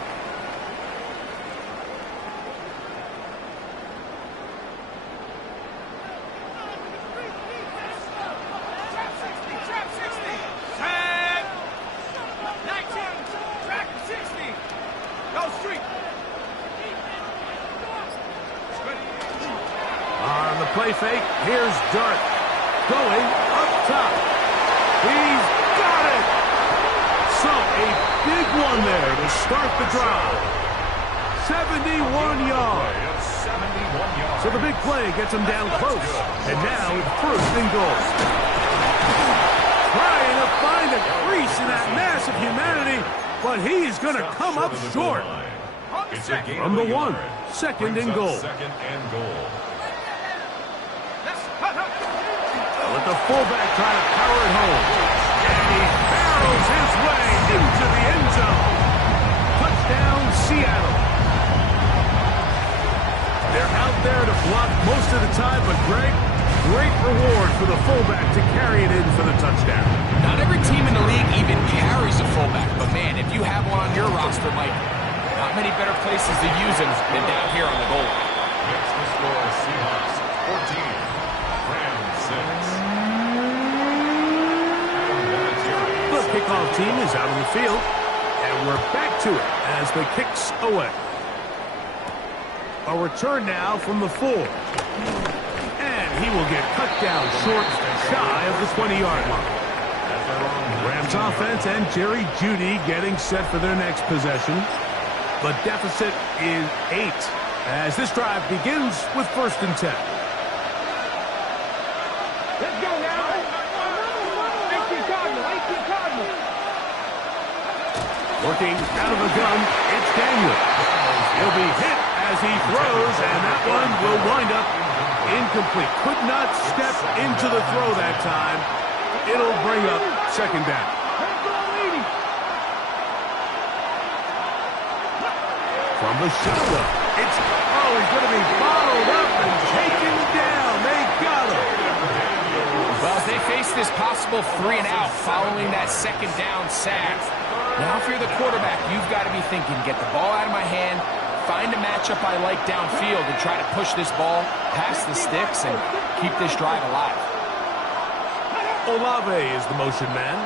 Play fake. Here's Dart going up top. He's got it. So a big one there to start the drive. 71 yards. So the big play gets him down close. And now it's 1st and goal. Trying to find a crease in that mass of humanity, but he's going to come up short. From the 1, 2nd and goal. With the fullback trying to power it home. And he barrels his way into the end zone. Touchdown, Seattle. They're out there to block most of the time, but Greg, great reward for the fullback to carry it in for the touchdown. Not every team in the league even carries a fullback, but man, if you have one on your roster, Mike, not many better places to use him than down here on the goal line. Next to score, Seahawks 14, Rams 6. The kickoff team is out on the field, and we're back to it as the kicks away. A return now from the 4. And he will get cut down short, shy of the 20-yard line. Rams offense and Jerry Jeudy getting set for their next possession. The deficit is 8 as this drive begins with 1st and 10. Let's go now. 18 Cardinal. Working out of the gun, it's Daniels. He'll be hit as he throws, and that one will wind up incomplete. Could not step into the throw that time. It'll bring up 2nd down. From the shotgun, it's, he's going to be bottled up and taken down. They got him. Well, as they face this possible 3 and out following that 2nd down sack. Now, if you're the quarterback, you've got to be thinking, get the ball out of my hand, find a matchup I like downfield, and try to push this ball past the sticks and keep this drive alive. Olave is the motion man.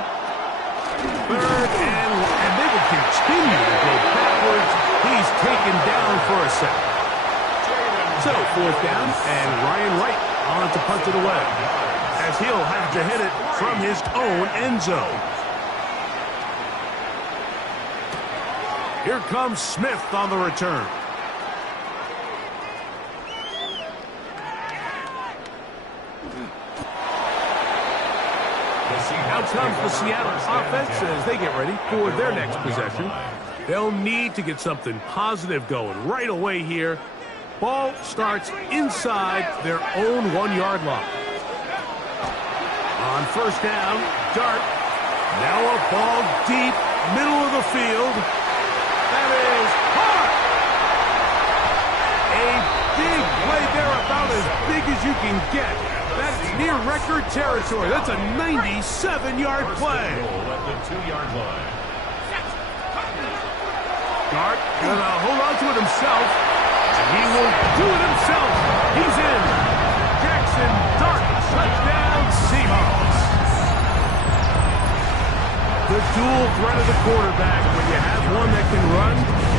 3rd and they will continue to go backwards. He's taken down for a sack. So 4th down, and Ryan Wright on to punt it away, as he'll have to hit it from his own end zone. Here comes Smith on the return. Out comes the Seattle offense as they get ready for their next possession. They'll need to get something positive going right away here. Ball starts inside their own 1-yard line. On 1st down, Dart. Now a ball deep, middle of the field. That is hard. big as you can get. That's near record territory. That's a 97-yard play. Goal at the 2-yard line. Dart gonna hold on to it himself. He will do it himself. He's in. Jackson Dart, touchdown Seahawks. The dual threat of the quarterback. When you have one that can run,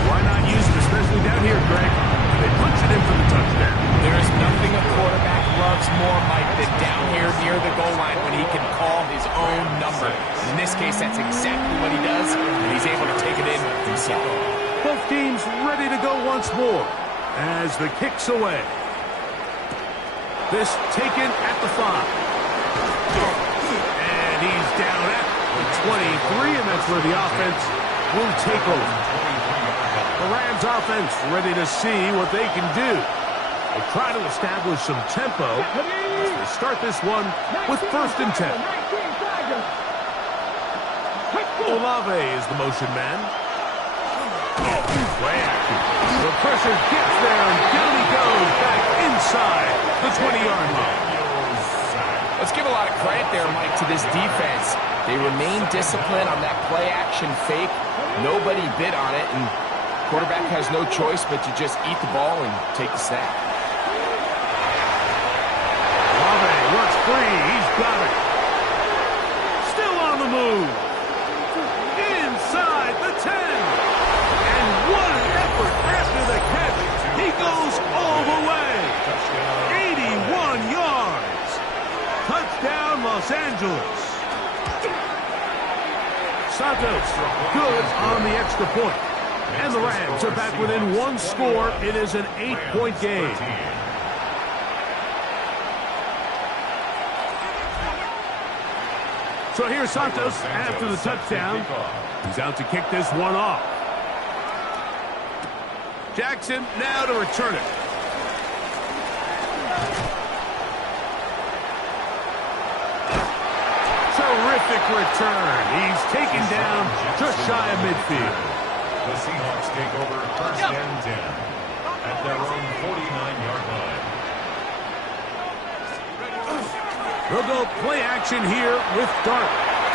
why not use him, especially down here, Greg? They punch it in for the touchdown. There is nothing a quarterback loves more, Mike, than down here near the goal line when he can call his own number. In this case, that's exactly what he does, and he's able to take it in himself. Both teams ready to go once more as the kick's away. This taken at the 5. And he's down at the 23, and that's where the offense will take over. The Rams offense ready to see what they can do. They try to establish some tempo as they start this one with 1st and 10. Olave is the motion man. Play action. The pressure gets there, and down he goes back inside the 20-yard line. Let's give a lot of credit there, Mike, to this defense. They remain disciplined on that play-action fake. Nobody bit on it, and quarterback has no choice but to just eat the ball and take the snap. Olave works free. He's got it. Still on the move. Inside the 10. And what an effort after the catch. He goes all the way. 81 yards. Touchdown, Los Angeles. Santos, good on the extra point. And the Rams are back within 1 score. It is an 8-point game. So here's Santos after the touchdown. He's out to kick this one off. Jackson now to return it. Terrific return. He's taken down just shy of midfield. The Seahawks take over 1st and 10 at their own 49-yard line. They'll go play action here with Dart.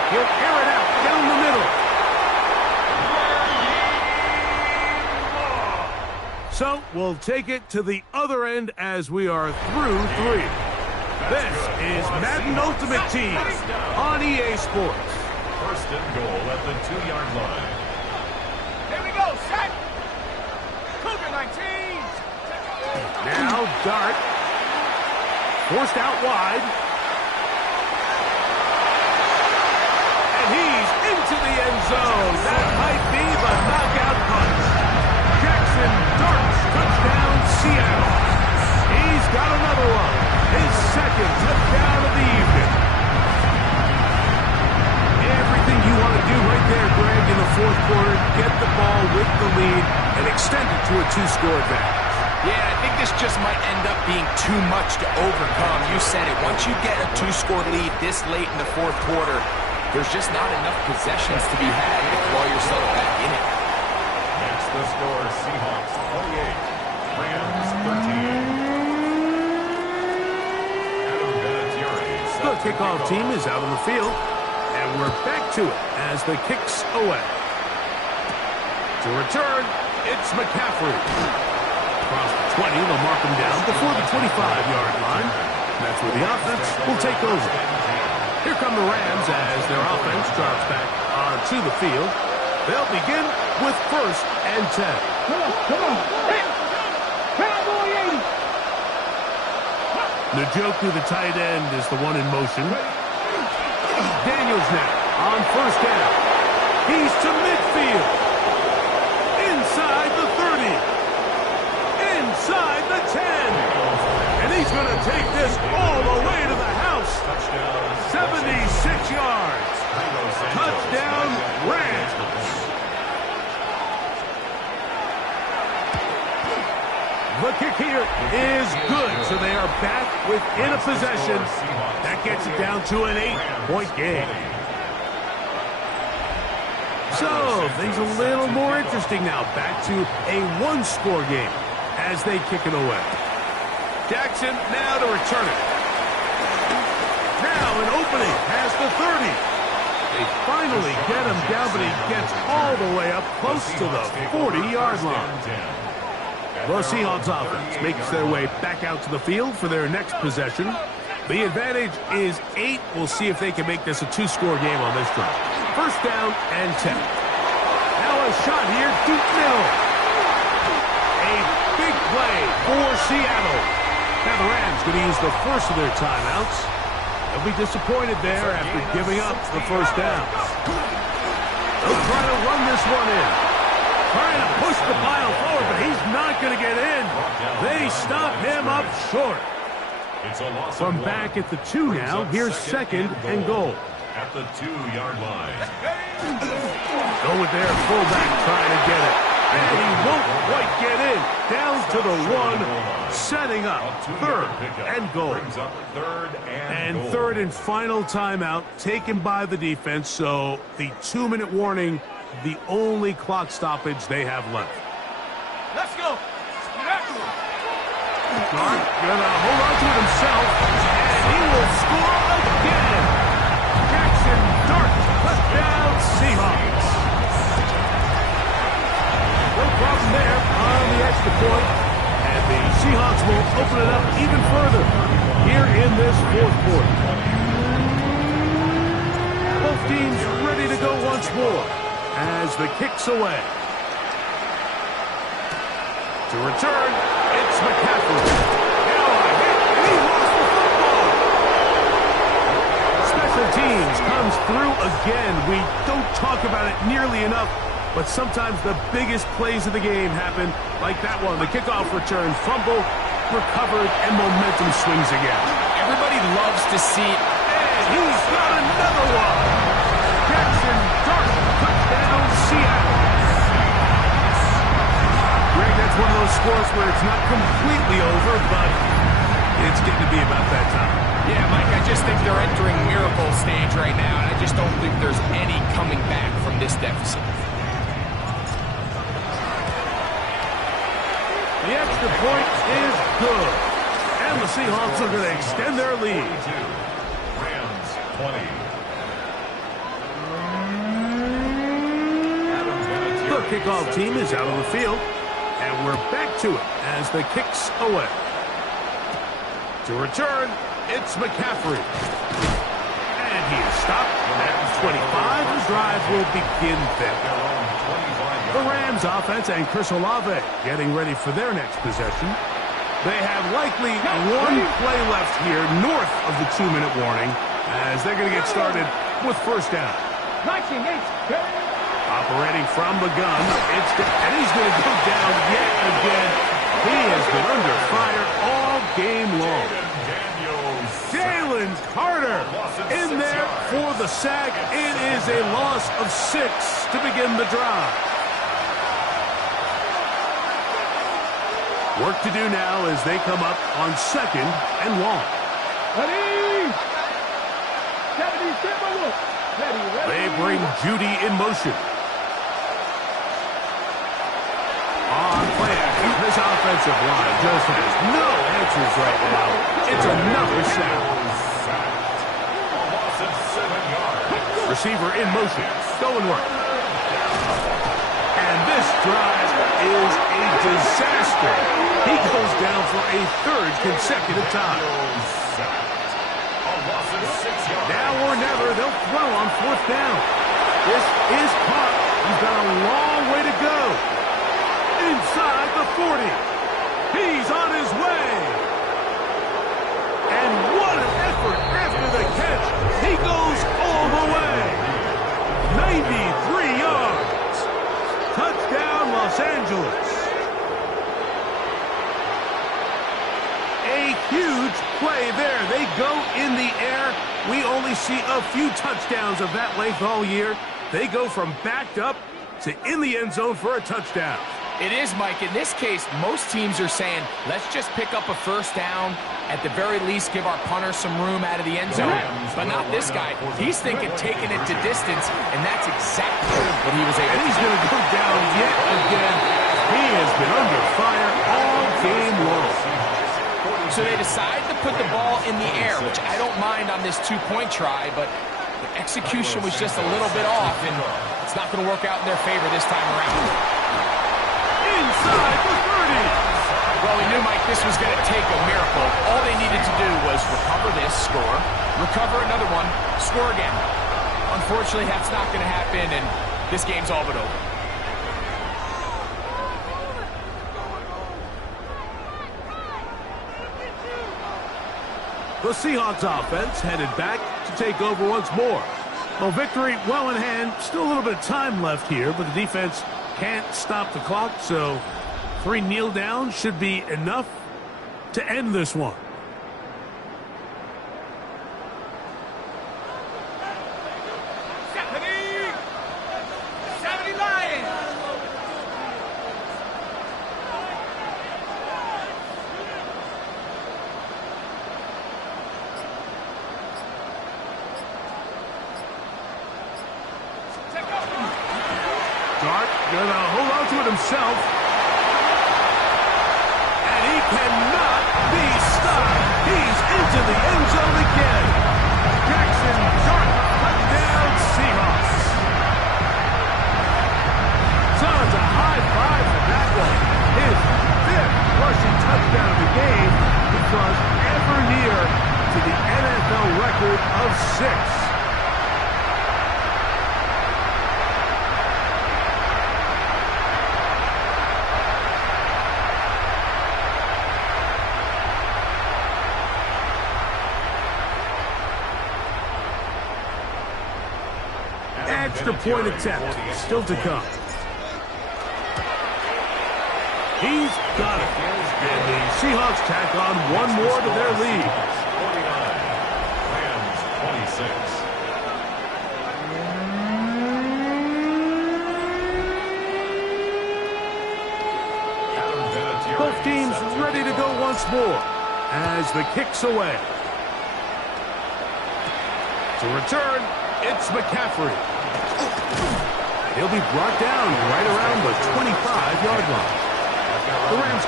He'll air it out down the middle. So we'll take it to the other end as we are through 3. This is Madden Ultimate Team on EA Sports. 1st and goal at the 2-yard line. Here we go, set. Cougar 19. Now Dart. Forced out wide. And he's into the end zone. That might be the knockout punch. Jackson Dart's touchdown, Seattle. He's got another one. His 2nd touchdown of the evening. Everything you want to do right there, Greg, in the 4th quarter, get the ball with the lead and extend it to a 2-score advantage. Yeah, I think this just might end up being too much to overcome. You said it. Once you get a 2-score lead this late in the 4th quarter, there's just not enough possessions to be had to claw yourself back in it. That's the score. Seahawks 48, Rams 13. The kickoff team is out on the field, and we're back to it as the kick's away. To return, it's McCaffrey. Across the 20, they'll mark him down before the 25-yard line. That's where the offense will take over. Here come the Rams as their offense drives back onto the field. They'll begin with 1st and 10. Come on. Bad boy 80. Njoku, the tight end, is the one in motion. Daniels now on 1st down. He's to midfield. Inside the 30. Inside the 10. And he's going to take this all the way to the house. 76 yards. Touchdown, Rams. The kick here is good, so they are back within a possession. That gets it down to an 8-point game. So, things a little more interesting now. Back to a 1-score game as they kick it away. Jackson now to return it. Now an opening past the 30. They finally get him down, but he gets all the way up close to the 40-yard line. The Seahawks offense makes their way back out to the field for their next possession. The advantage is 8. We'll see if they can make this a 2-score game on this drive. First down and 10. Now a shot here, deep middle. A big play for Seattle. Now the Rams going to use the first of their timeouts. They'll be disappointed there after giving up the first down. They'll try to run this one in. Trying to push the pile forward, but he's not going to get in. They stop him up short. From back at the 2 now, here's second and goal. At the 2-yard line. Go with their fullback trying to get it. And he won't quite get in. Down to the 1, setting up third and goal. And third and final timeout taken by the defense, so the 2-minute warning, the only clock stoppage they have left. Let's go. Clark gonna hold on to it himself, and he will score again. Jackson Dart, touchdown Seahawks. No problem there on the extra point, and the Seahawks will open it up even further here in this fourth quarter. Both teams ready to go once more as the kick's away. To return, it's McCaffrey. Now a hit, and he lost the football. Special teams comes through again. We don't talk about it nearly enough, but sometimes the biggest plays of the game happen like that one. The kickoff return, fumble, recovered, and momentum swings again. Everybody loves to see it. And he's got another one. Jackson Dart, touchdown Seattle. Greg, that's one of those scores where it's not completely over, but it's getting to be about that time. Yeah, Mike, I just think they're entering miracle stage right now, and I just don't think there's any coming back from this deficit. The extra point is good, and the Seahawks are going to extend their lead. Rams 20. The kickoff team is out on the field. And we're back to it as the kick's away. To return, it's McCaffrey. And he is stopped at 25. The drive will begin there. The Rams offense and Chris Olave getting ready for their next possession. They have likely one play left here north of the 2-minute warning as they're going to get started with first down. Operating from the gun, and he's going to go down yet again. He has been under fire all game long. Jalen Carter in there for the sack. It is a loss of 6 to begin the drive. Work to do now as they come up on second and long. They bring Judy in motion. On play action, this offensive line just has no answers right now. It's another sack. Receiver in motion. Going work. And this drive is a disaster. He goes down for a third consecutive time. Now or never, they'll throw on fourth down. This is caught. He's got a long way to go. Inside the 40. He's on his way. And what an effort after the catch. He goes all the way. 93 yards. Touchdown, Los Angeles. A huge play there. They go in the air. We only see a few touchdowns of that length all year. They go from backed up to in the end zone for a touchdown. It is, Mike. In this case, most teams are saying, let's just pick up a first down. At the very least, give our punter some room out of the end zone. But not this guy. He's thinking taking it to distance, and that's exactly what he was able to do. And he's going to go down yet again. He has been under fire all game long. So they decide to put the ball in the air, which I don't mind on this two-point try, but the execution was just a little bit off, and it's not going to work out in their favor this time around. Inside the 30. Well, we knew, Mike, this was going to take a miracle. All they needed to do was recover this, score, recover another one, score again. Unfortunately, that's not going to happen, and this game's all but over. The Seahawks offense headed back to take over once more. Well, victory well in hand. Still a little bit of time left here, but the defense can't stop the clock, so 3 kneel downs should be enough to end this one. Gonna hold on to it himself. And he cannot be stopped. He's into the end zone again. Jackson Sharp, touchdown Seahawks. So it's a high five for that one. His 5th rushing touchdown of the game, which was ever near to the NFL record of 6. Extra point attempt still to come. He's got it. And the Seahawks tack on one more to their lead. 49, Rams 26. Both teams ready to go once more as the kick's away. To return, it's McCaffrey. He'll be brought down right around the 25-yard line. The Rams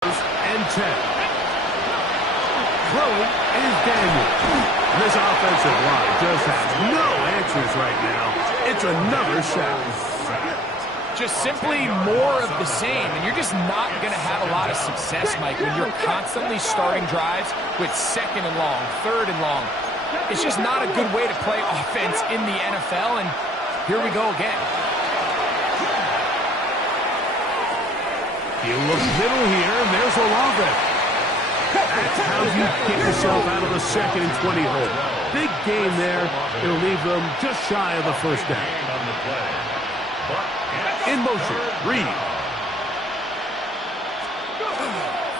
and 10. Throwing is Daniel. This offensive line just has no answers right now. It's another sack. Just simply more of the same, and you're just not going to have a lot of success, Mike, when you're constantly starting drives with 2nd and long, 3rd and long. It's just not a good way to play offense in the NFL, and here we go again. You look middle here, and there's Olave. That's how you get yourself out of the 2nd and 20 hole. Big gain there. It'll leave them just shy of the first down. In motion, Reed.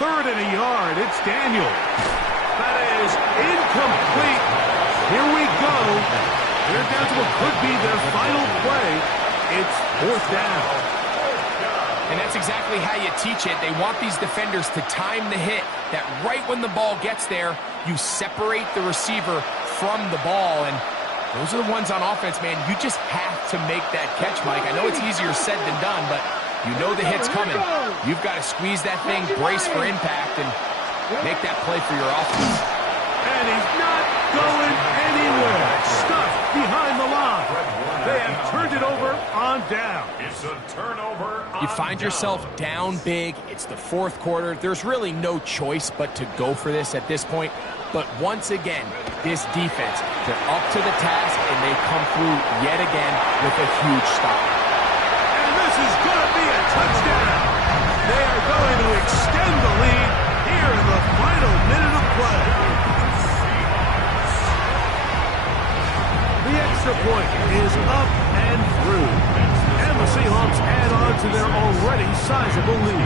3rd and a yard, it's Daniel. That is incomplete. Here we go. They're down to what could be their final play. It's 4th down. And that's exactly how you teach it. They want these defenders to time the hit, that right when the ball gets there, you separate the receiver from the ball. And those are the ones on offense, man. You just have to make that catch, Mike. I know it's easier said than done, but you know the hit's coming. You've got to squeeze that thing, brace for impact, and make that play for your offense. And he's not going anywhere. Stuck behind the line. They have turned it over on down. It's a turnover. You find yourself down big. It's the 4th quarter. There's really no choice but to go for this at this point. But once again, this defense, they're up to the task, and they come through yet again with a huge stop. And this is going to be a touchdown. They are going to extend the lead here in the final minute of play. The extra point is up and through. And the Seahawks add on to their already sizable lead.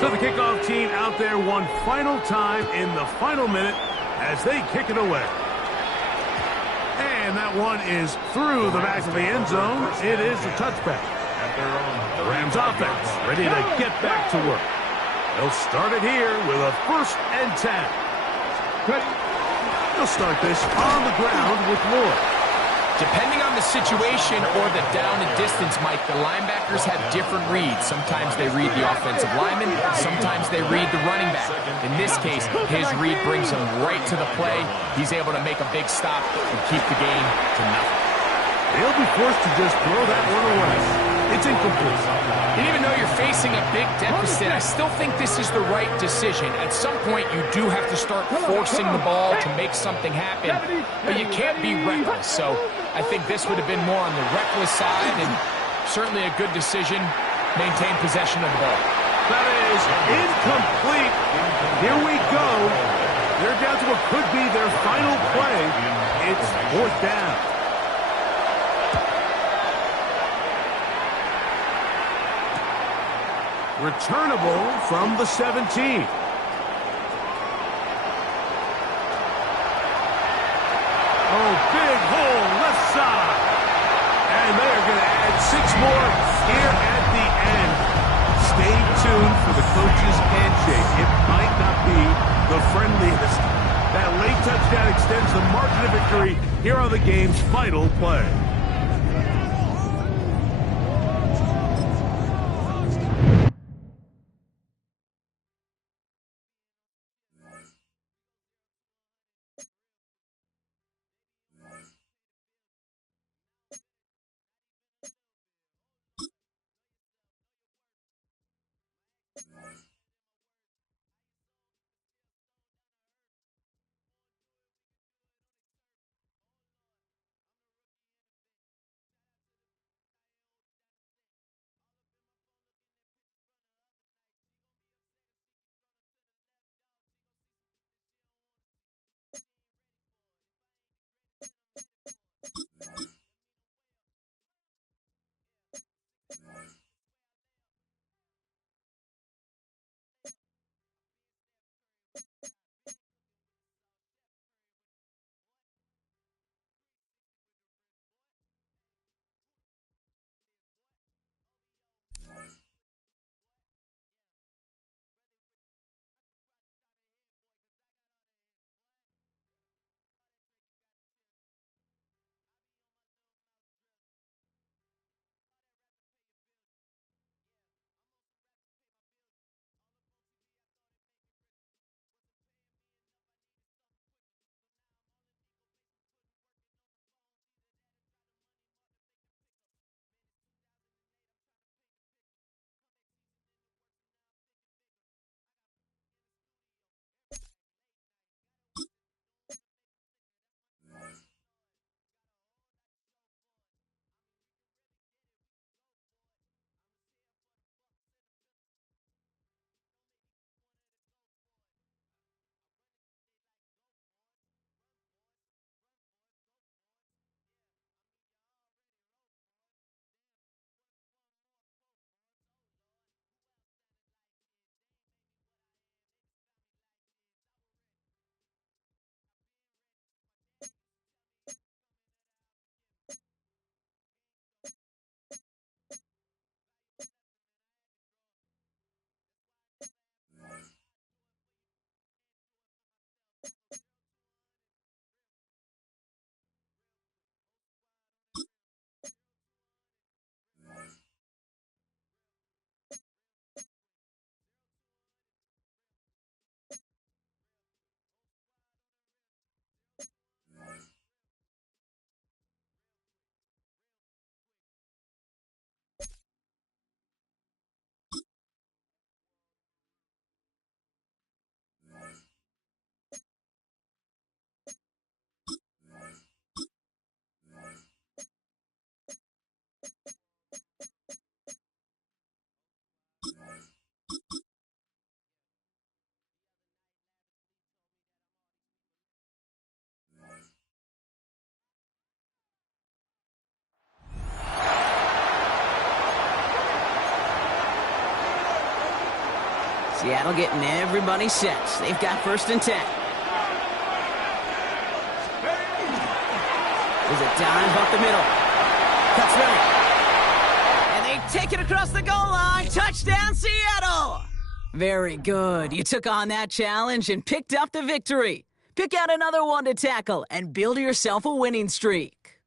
So the kickoff team out there one final time in the final minute as they kick it away. And that one is through the back of the end zone. It is a touchback. The Rams offense ready to get back to work. They'll start it here with a 1st and 10. They'll start this on the ground with Lloyd. Depending on the situation or the down and distance, Mike, the linebackers have different reads. Sometimes they read the offensive lineman. Sometimes they read the running back. In this case, his read brings him right to the play. He's able to make a big stop and keep the game to nothing. He'll be forced to just throw that one away. It's incomplete. And even though you're facing a big deficit, I still think this is the right decision. At some point, you do have to start forcing the ball to make something happen, but you can't be reckless. So I think this would have been more on the reckless side, and certainly a good decision. Maintain possession of the ball. That is incomplete. Here we go. They're down to what could be their final play. It's fourth down. Returnable from the 17. Oh, big hole left side. And they're going to add 6 more here at the end. Stay tuned for the coach's handshake. It might not be the friendliest. That late touchdown extends the margin of victory here on the game's final play. Seattle getting everybody set. They've got 1st and 10. There's a dive up the middle. Cuts right. And they take it across the goal line. Touchdown, Seattle! Very good. You took on that challenge and picked up the victory. Pick out another one to tackle and build yourself a winning streak.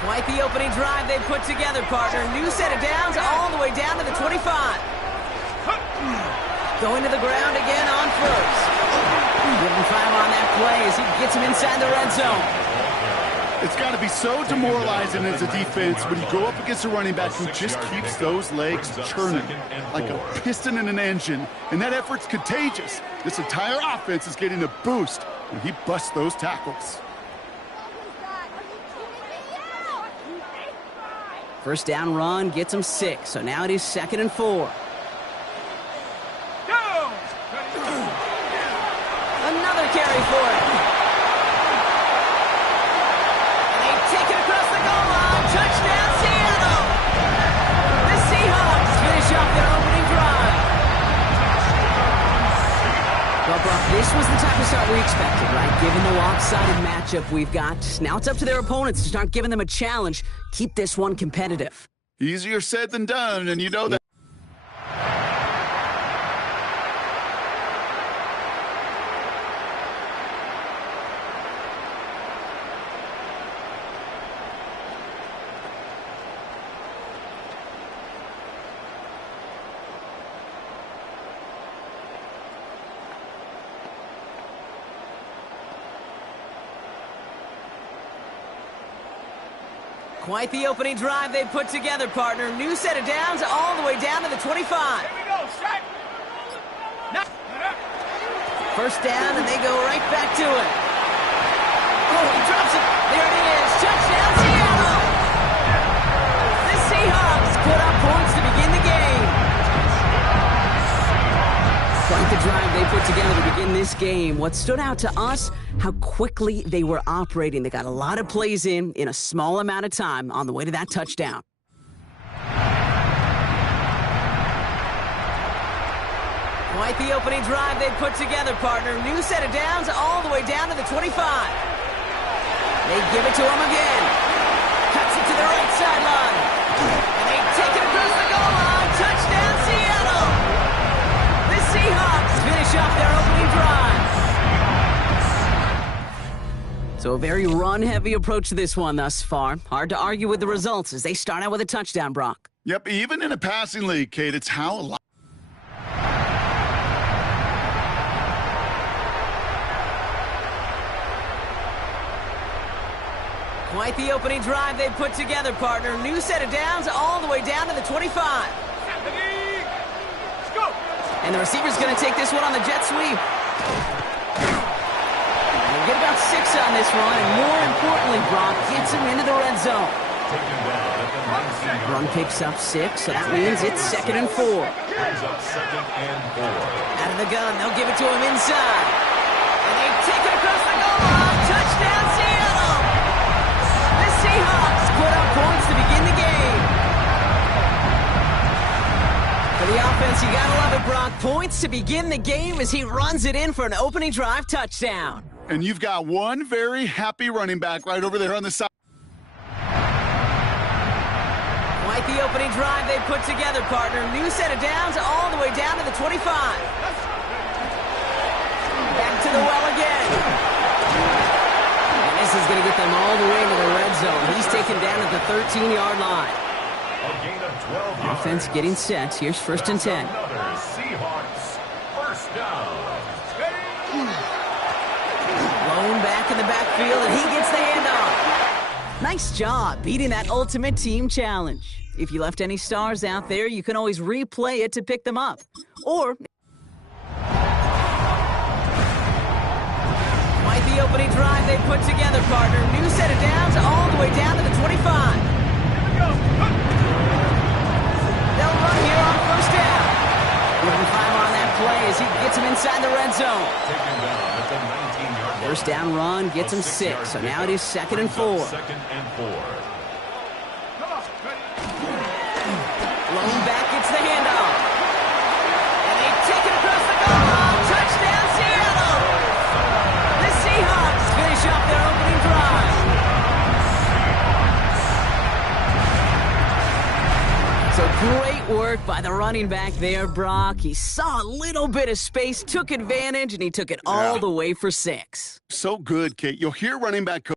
Quite the opening drive they put together, partner. New set of downs all the way down to the 25. Going to the ground again on first. Give him 5 on that play as he gets him inside the red zone. It's got to be so demoralizing as a defense when you go up against a running back who just keeps those legs churning like a piston in an engine, and that effort's contagious. This entire offense is getting a boost when he busts those tackles. First down run gets him 6, so now it is 2nd and 4. Another carry for it. Touchdown, Seattle! The Seahawks finish off their opening drive. Well, Brock, this was the type of start we expected, right? Given the lopsided matchup we've got. Now it's up to their opponents to start giving them a challenge. Keep this one competitive. Easier said than done, and you know that. Quite the opening drive they put together, partner. New set of downs all the way down to the 25. Here we go, Shaq. First down, and they go right back to it. Oh, he drops it. There it is. Touchdown, Seattle! The Seahawks put up points to begin the game. Quite the drive they put together to begin this game. What stood out to us, how quickly they were operating. They got a lot of plays in a small amount of time on the way to that touchdown. Quite the opening drive they put together, partner. New set of downs all the way down to the 25. They give it to him again. Cuts it to the right sideline. And they take it across the goal line. Touchdown, Seattle! The Seahawks finish off their opening drive. So a very run-heavy approach to this one thus far. Hard to argue with the results as they start out with a touchdown, Brock. Yep, even in a passing league, Kate, it's how a lot. Quite the opening drive they put together, partner. New set of downs all the way down to the 25. Let's go. And the receiver's going to take this one on the jet sweep. We'll get about 6 on this run, and more importantly, Brock gets him into the red zone. Run picks up 6, so that means it's 2nd and 4. Out of the gun, they'll give it to him inside. And they take it across the goal line. Touchdown, Seattle! The Seahawks put up points to begin the game. For the offense, you gotta love it, Brock. Points to begin the game as he runs it in for an opening drive touchdown. And you've got one very happy running back right over there on the side. Quite the opening drive they put together, partner. New set of downs all the way down to the 25. Back to the well again. And this is going to get them all the way into the red zone. He's taken down at the 13-yard line. A gain of 12 yards. Offense getting set. Here's 1st and 10. Another Seahawks first down. Blown back in the backfield, and he gets the handoff. Nice job beating that ultimate team challenge. If you left any stars out there, you can always replay it to pick them up. Or quite the opening drive they put together, partner. New set of downs all the way down to the 25. They'll run here on first down. Give him 5 on that play as he gets him inside the red zone. Taken down at the 19-yard line. First down run gets him 6, so now it is 2nd and 4. 2nd and 4. Blown back gets the handoff. And they take it across the goal line. Touchdown, Seattle! The Seahawks finish off their opening drive. So great work work by the running back there, Brock. He saw a little bit of space, took advantage, and he took it all the way for 6. So good, Kate. You'll hear running back coach.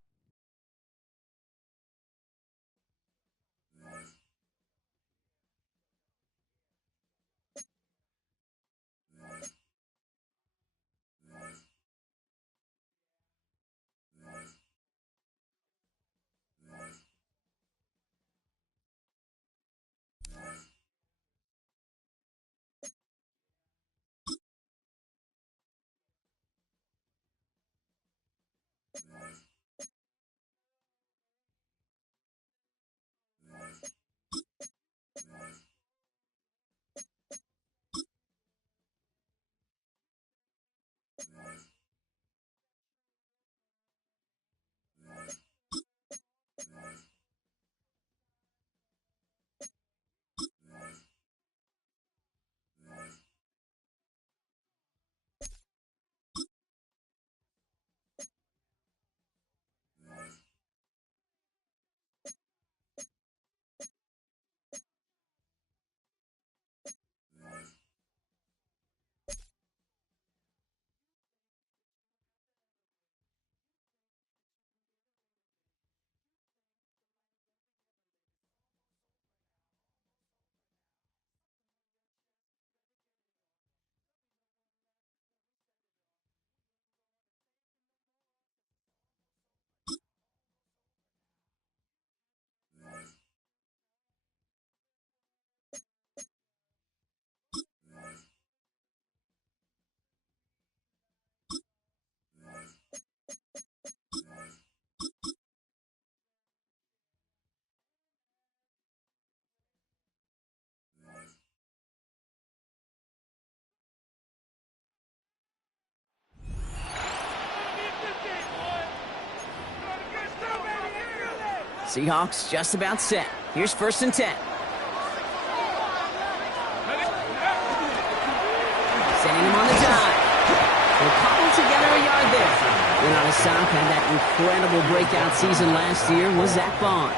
Seahawks just about set. Here's 1st and 10. Sending him on the dive. They'll cobble together a yard there. In on a sock, had that incredible breakout season last year was Zach Bond.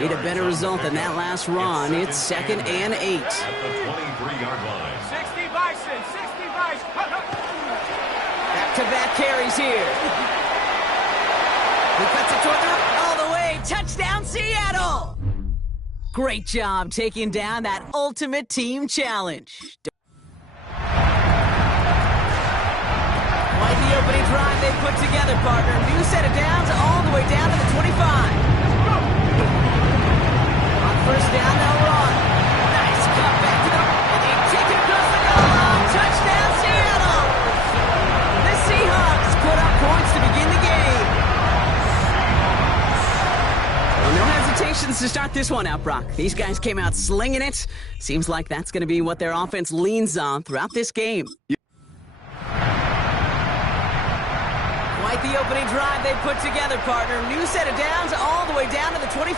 Need a better result than that last run. It's 2nd and 8. At the 23-yard line. 60 Bison, 60 Bison. Back-to-back carries here. He cuts it toward the all the way. Touchdown, Seattle! Great job taking down that ultimate team challenge. Quite the opening drive they put together, partner. New set of downs all the way down to the 25. On 1st down, they'll run. Nice cut back to the... And they take it across the goal line. Touchdown, Seattle! The Seahawks put up points to begin the game. Well, no hesitations to start this one out, Brock. These guys came out slinging it. Seems like that's going to be what their offense leans on throughout this game. Quite the opening drive they put together, partner. New set of downs all the way down to the 25.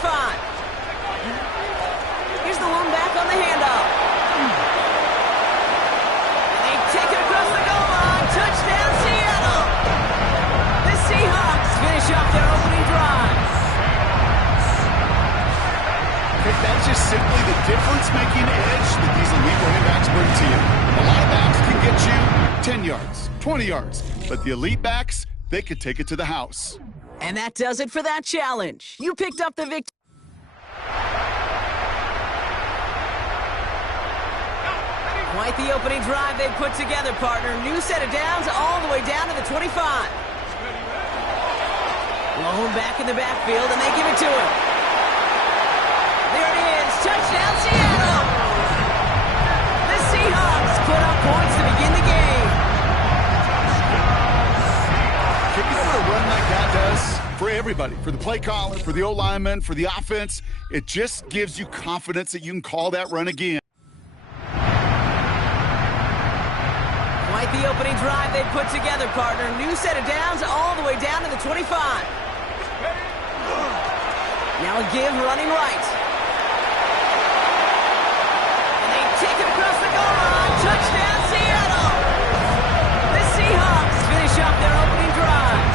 Here's the one back on the handoff. And they take it across the goal line. Touchdown, Seattle! The Seahawks finish off their opening drive. That's just simply the difference-making edge that these elite running backs bring to you. A lot of backs can get you 10 yards, 20 yards, but the elite backs, they could take it to the house. And that does it for that challenge. You picked up the victory. Quite the opening drive they put together, partner. New set of downs all the way down to the 25. Lone back in the backfield, and they give it to him. There it is. Touchdown, Seattle! The Seahawks put up points to begin the game. You know what a run like that does for everybody, for the play caller, for the O-lineman, for the offense? It just gives you confidence that you can call that run again. Quite the opening drive they put together, partner. New set of downs all the way down to the 25. Now a give running right. Take it across the goal line. Touchdown, Seattle! The Seahawks finish off their opening drive.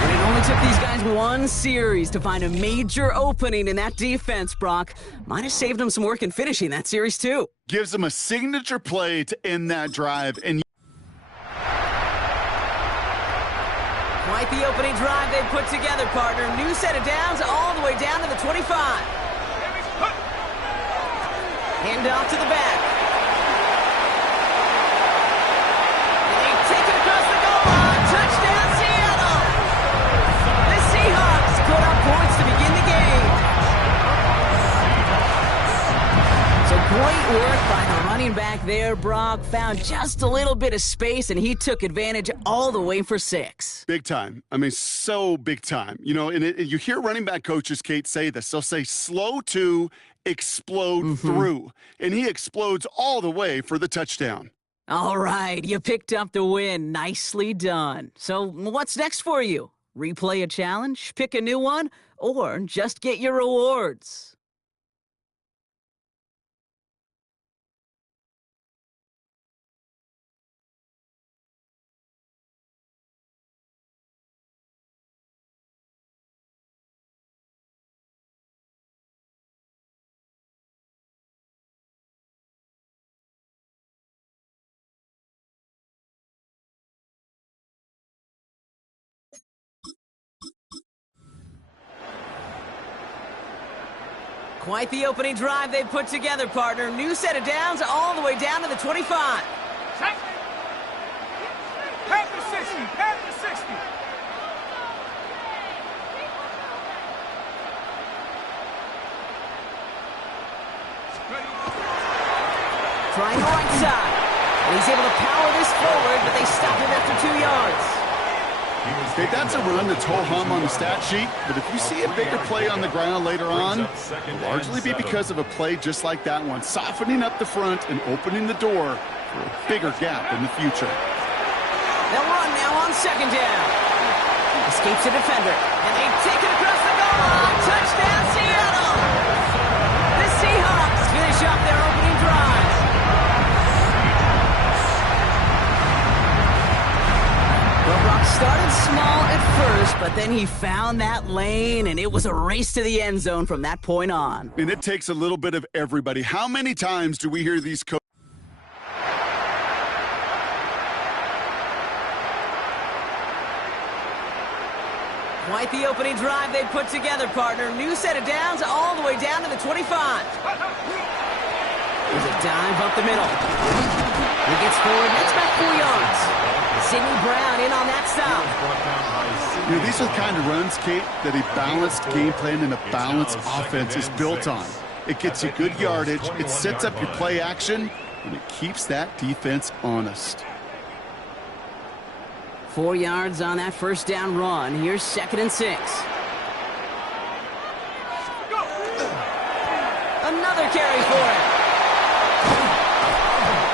And it only took these guys one one series to find a major opening in that defense, Brock. Might have saved him some work in finishing that series, too. Gives him a signature play to end that drive. And quite the opening drive they put together, partner. New set of downs all the way down to the 25. Hand off to the back. And they take it across the goal line. Touchdown, Seattle! The Seahawks put up points to begin the game. So great work by the running back there, Brock. Found just a little bit of space, and he took advantage all the way for 6. big time. I mean, so big time. You know, and you hear running back coaches, Kate, say this. They'll say slow to explode through. And he explodes all the way for the touchdown. All right, you picked up the win. Nicely done. So what's next for you? Replay a challenge, pick a new one, or just get your rewards? Quite the opening drive they put together, partner. New set of downs all the way down to the 25. Check. Pat the 60. Pat the 60. Trying the right side. And he's able to power this forward, but they stop him after 2 yards. Okay, that's a run that's ho-hum on the stat sheet, but if you see a bigger play on the ground later on, it'll largely be because of a play just like that one, softening up the front and opening the door for a bigger gap in the future. They'll run now on second down. Escapes a defender, and they take it across the goal line. Touchdown, Seattle! The Seahawks finish up their opening drive. Brock started small at first, but then he found that lane, and it was a race to the end zone from that point on. And it takes a little bit of everybody. How many times do we hear these coaches? Quite the opening drive they put together, partner. New set of downs all the way down to the 25. There's a dive up the middle. He gets forward, that's about 4 yards. Sidney Brown in on that stop. You know, these are the kind of runs, Kate, that a balanced game plan and a balanced offense is built on. It gets you good yardage, it sets up your play action, and it keeps that defense honest. 4 yards on that first down run. Here's 2nd and 6. Another carry for him.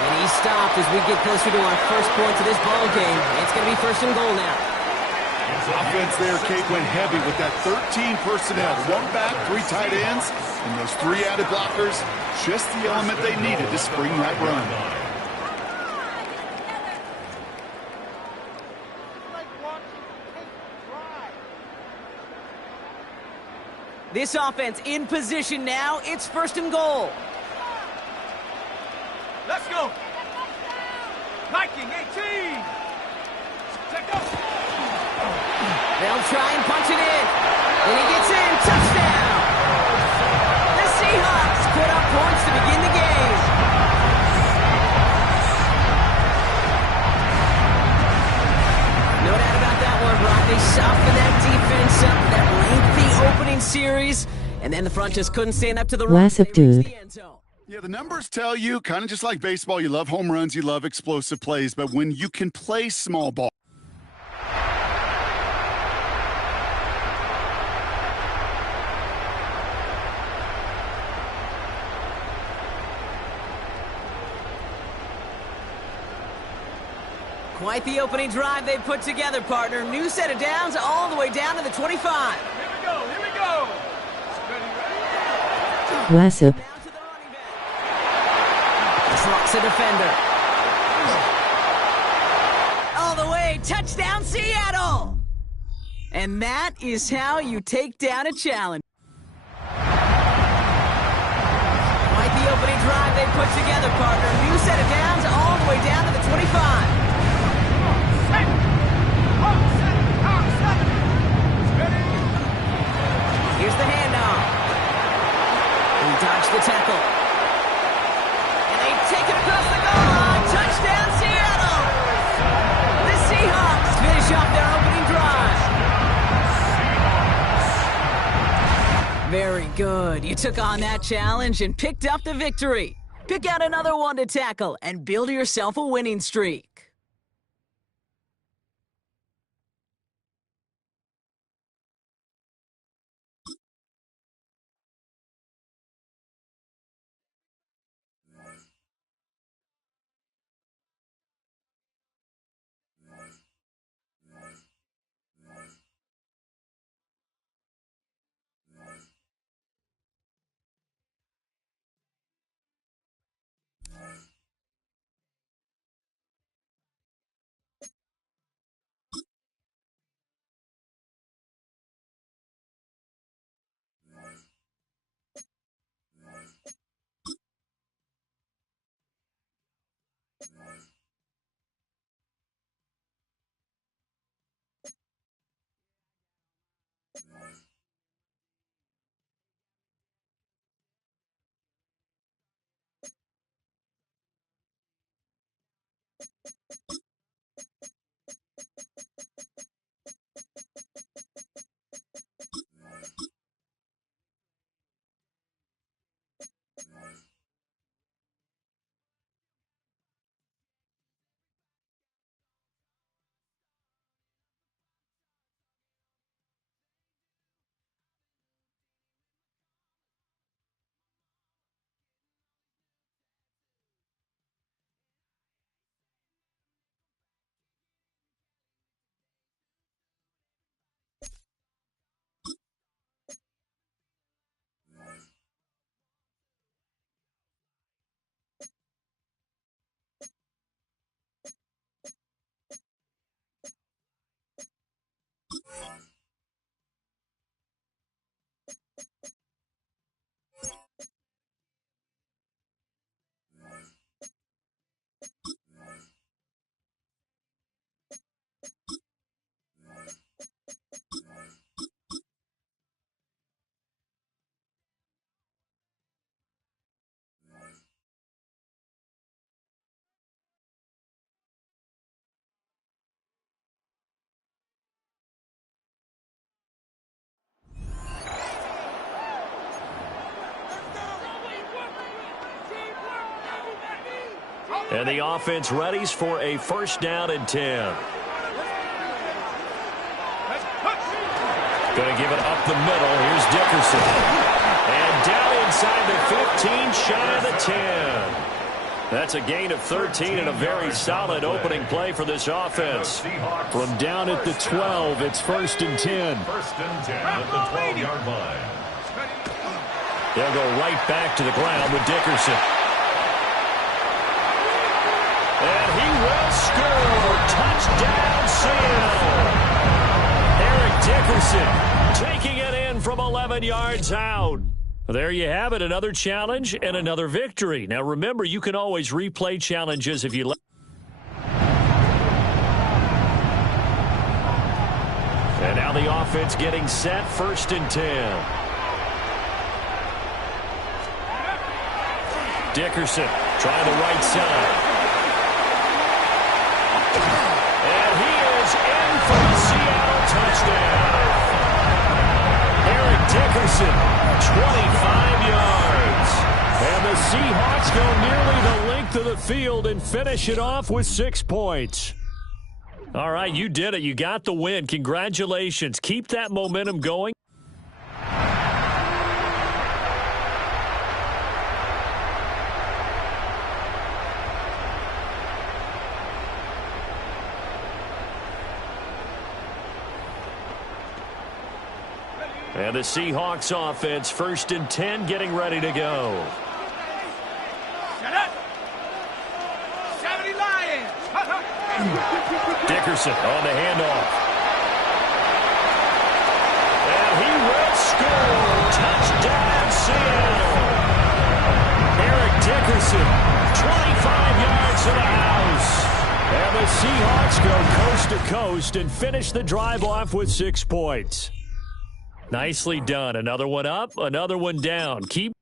And he's stopped as we get closer to our first points of this ball game. It's going to be 1st and goal now. Offense there, Kate, went heavy with that 13 personnel. 1 back, 3 tight ends, and those 3 added blockers. Just the element they needed to spring that run. This offense in position now. It's 1st and goal. Let's go. Viking 18. Take up. They'll try and punch it in. And he gets in. Touchdown. The Seahawks put up points to begin the game. No doubt about that one, Brock. They softened that defense up, that lengthy opening series, and then the front just couldn't stand up to the run. Yeah, the numbers tell you, kind of just like baseball, you love home runs, you love explosive plays, but when you can play small ball. Quite the opening drive they put together, partner. New set of downs all the way down to the 25. Here we go. Here we go. Wassup. Trucks a defender. All the way. Touchdown, Seattle. And that is how you take down a challenge. Quite the opening drive they put together, partner. New set of downs all the way down to the 25. Here's the handoff. He dodged the tackle. And they take it across the goal line. Touchdown, Seattle! The Seahawks finish off their opening drive. Very good. You took on that challenge and picked up the victory. Pick out another one to tackle and build yourself a winning streak. And the offense readies for a first down and 10. Going to give it up the middle. Here's Dickerson. And down inside the 15, shy of the 10. That's a gain of 13 and a very solid opening play for this offense. From down at the 12, it's first and 10. First and 10 at the 12-yard line. They'll go right back to the ground with Dickerson. And he will score. Touchdown, Seattle. Eric Dickerson taking it in from 11 yards out. There you have it, another challenge and another victory. Now remember, you can always replay challenges if you like. And now the offense getting set, first and 10. Dickerson trying the right side. And he is in for the Seattle touchdown. Eric Dickerson, 25 yards. And the Seahawks go nearly the length of the field and finish it off with 6 points. All right, you did it. You got the win. Congratulations. Keep that momentum going. And the Seahawks offense, first and 10, getting ready to go. Shut up! 70 Lions! Dickerson on the handoff. score! Touchdown, Seattle! Eric Dickerson, 25 yards to the house. And the Seahawks go coast to coast and finish the drive off with 6 points. Nicely done. Another one up, another one down. Keep.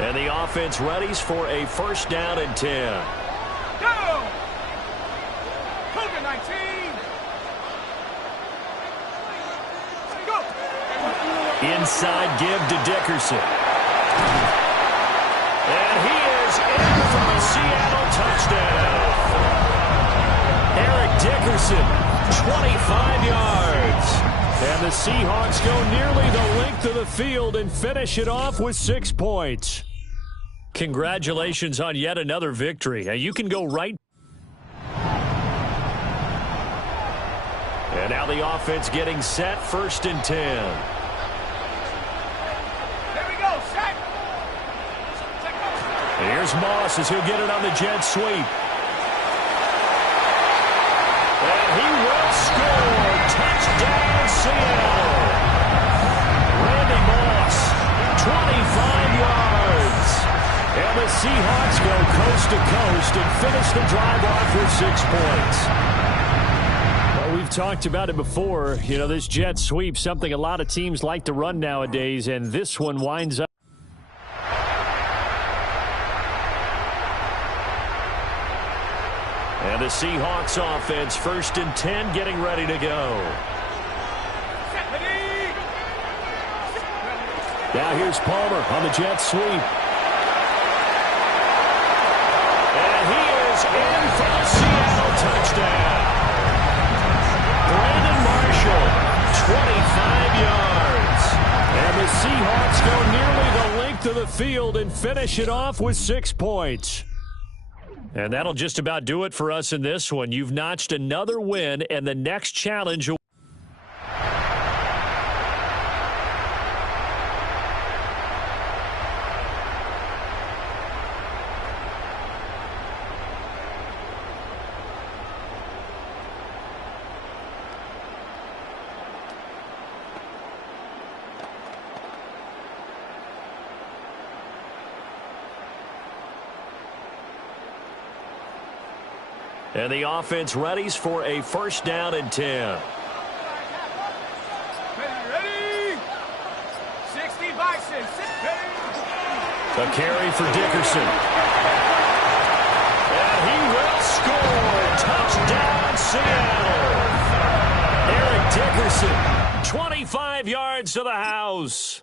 And the offense readies for a first down and 10. Go! Cougar 19! Go! Inside give to Dickerson. And he is in for the Seattle touchdown. Eric Dickerson, 25 yards. And the Seahawks go nearly the length of the field and finish it off with 6 points. Congratulations on yet another victory. Now you can go right. And now the offense getting set, first and 10. There we go, set! Here's Moss as he'll get it on the jet sweep. And he will score. Touchdown, Seattle. Randy Moss, 25 yards. And the Seahawks go coast to coast and finish the drive off with 6 points. Well, we've talked about it before. You know, this jet sweep, something a lot of teams like to run nowadays, and this one winds up. And the Seahawks offense, first and 10, getting ready to go. Now here's Palmer on the jet sweep. And he is in for the Seattle touchdown. Brandon Marshall, 25 yards. And the Seahawks go nearly the length of the field and finish it off with 6 points. And that'll just about do it for us in this one. You've notched another win, and the next challenge. And the offense readies for a first down and 10. Ready? 60 Bison. A carry for Dickerson. And he will score. Touchdown, Seattle. Eric Dickerson, 25 yards to the house.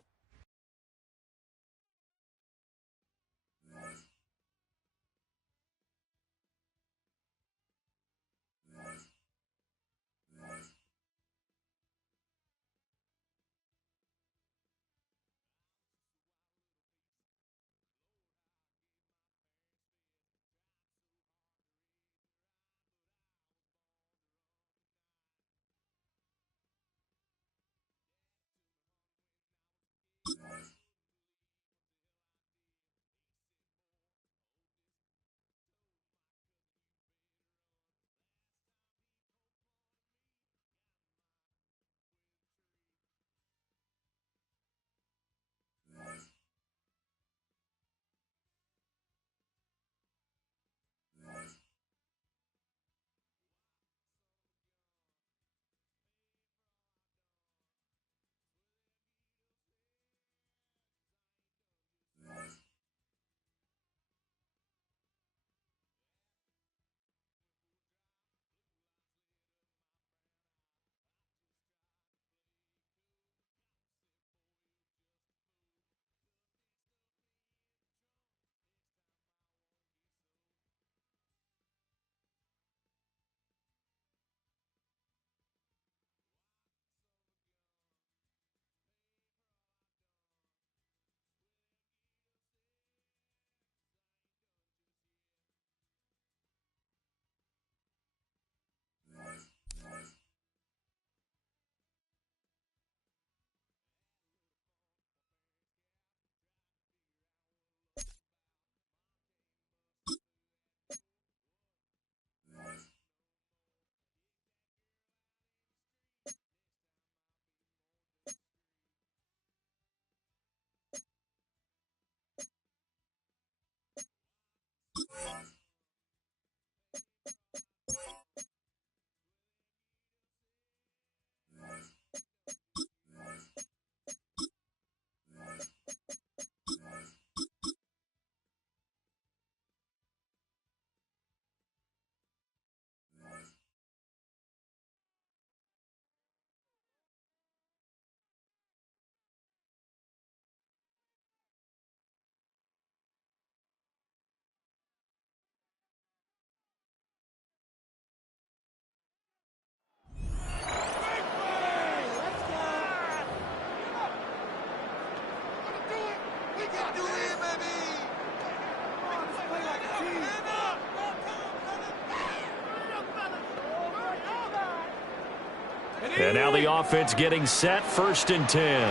And now the offense getting set, 1st and 10.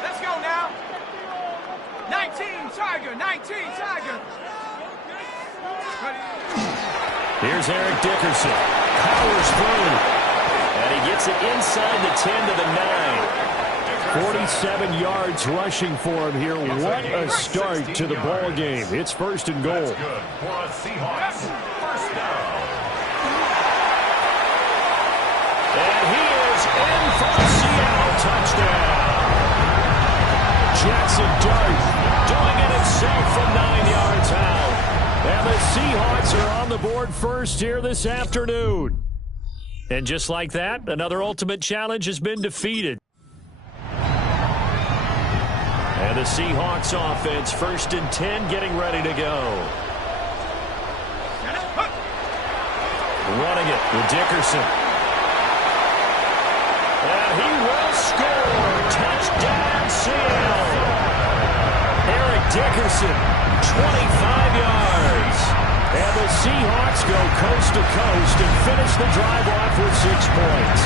Let's go now. 19, Tiger. 19, Tiger. Here's Eric Dickerson. Powers through. And he gets it inside the 10 to the 9. 47 yards rushing for him here. What a start to the ball game. It's 1st and goal. That's good for a Seahawks. 1st down. And he is in for a Seattle touchdown. Jackson Dart doing it himself from 9 yards out. And the Seahawks are on the board first here this afternoon. And just like that, another ultimate challenge has been defeated. And the Seahawks offense, 1st and 10, getting ready to go. Running it with Dickerson. And he will score. Touchdown, Seattle. Eric Dickerson, 25 yards. And the Seahawks go coast to coast and finish the drive off with 6 points.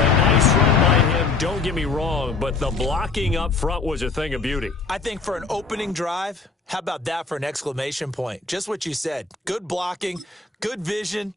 A nice run by him, don't get me wrong, but the blocking up front was a thing of beauty. I think for an opening drive, how about that for an exclamation point? Just what you said. Good blocking, good vision.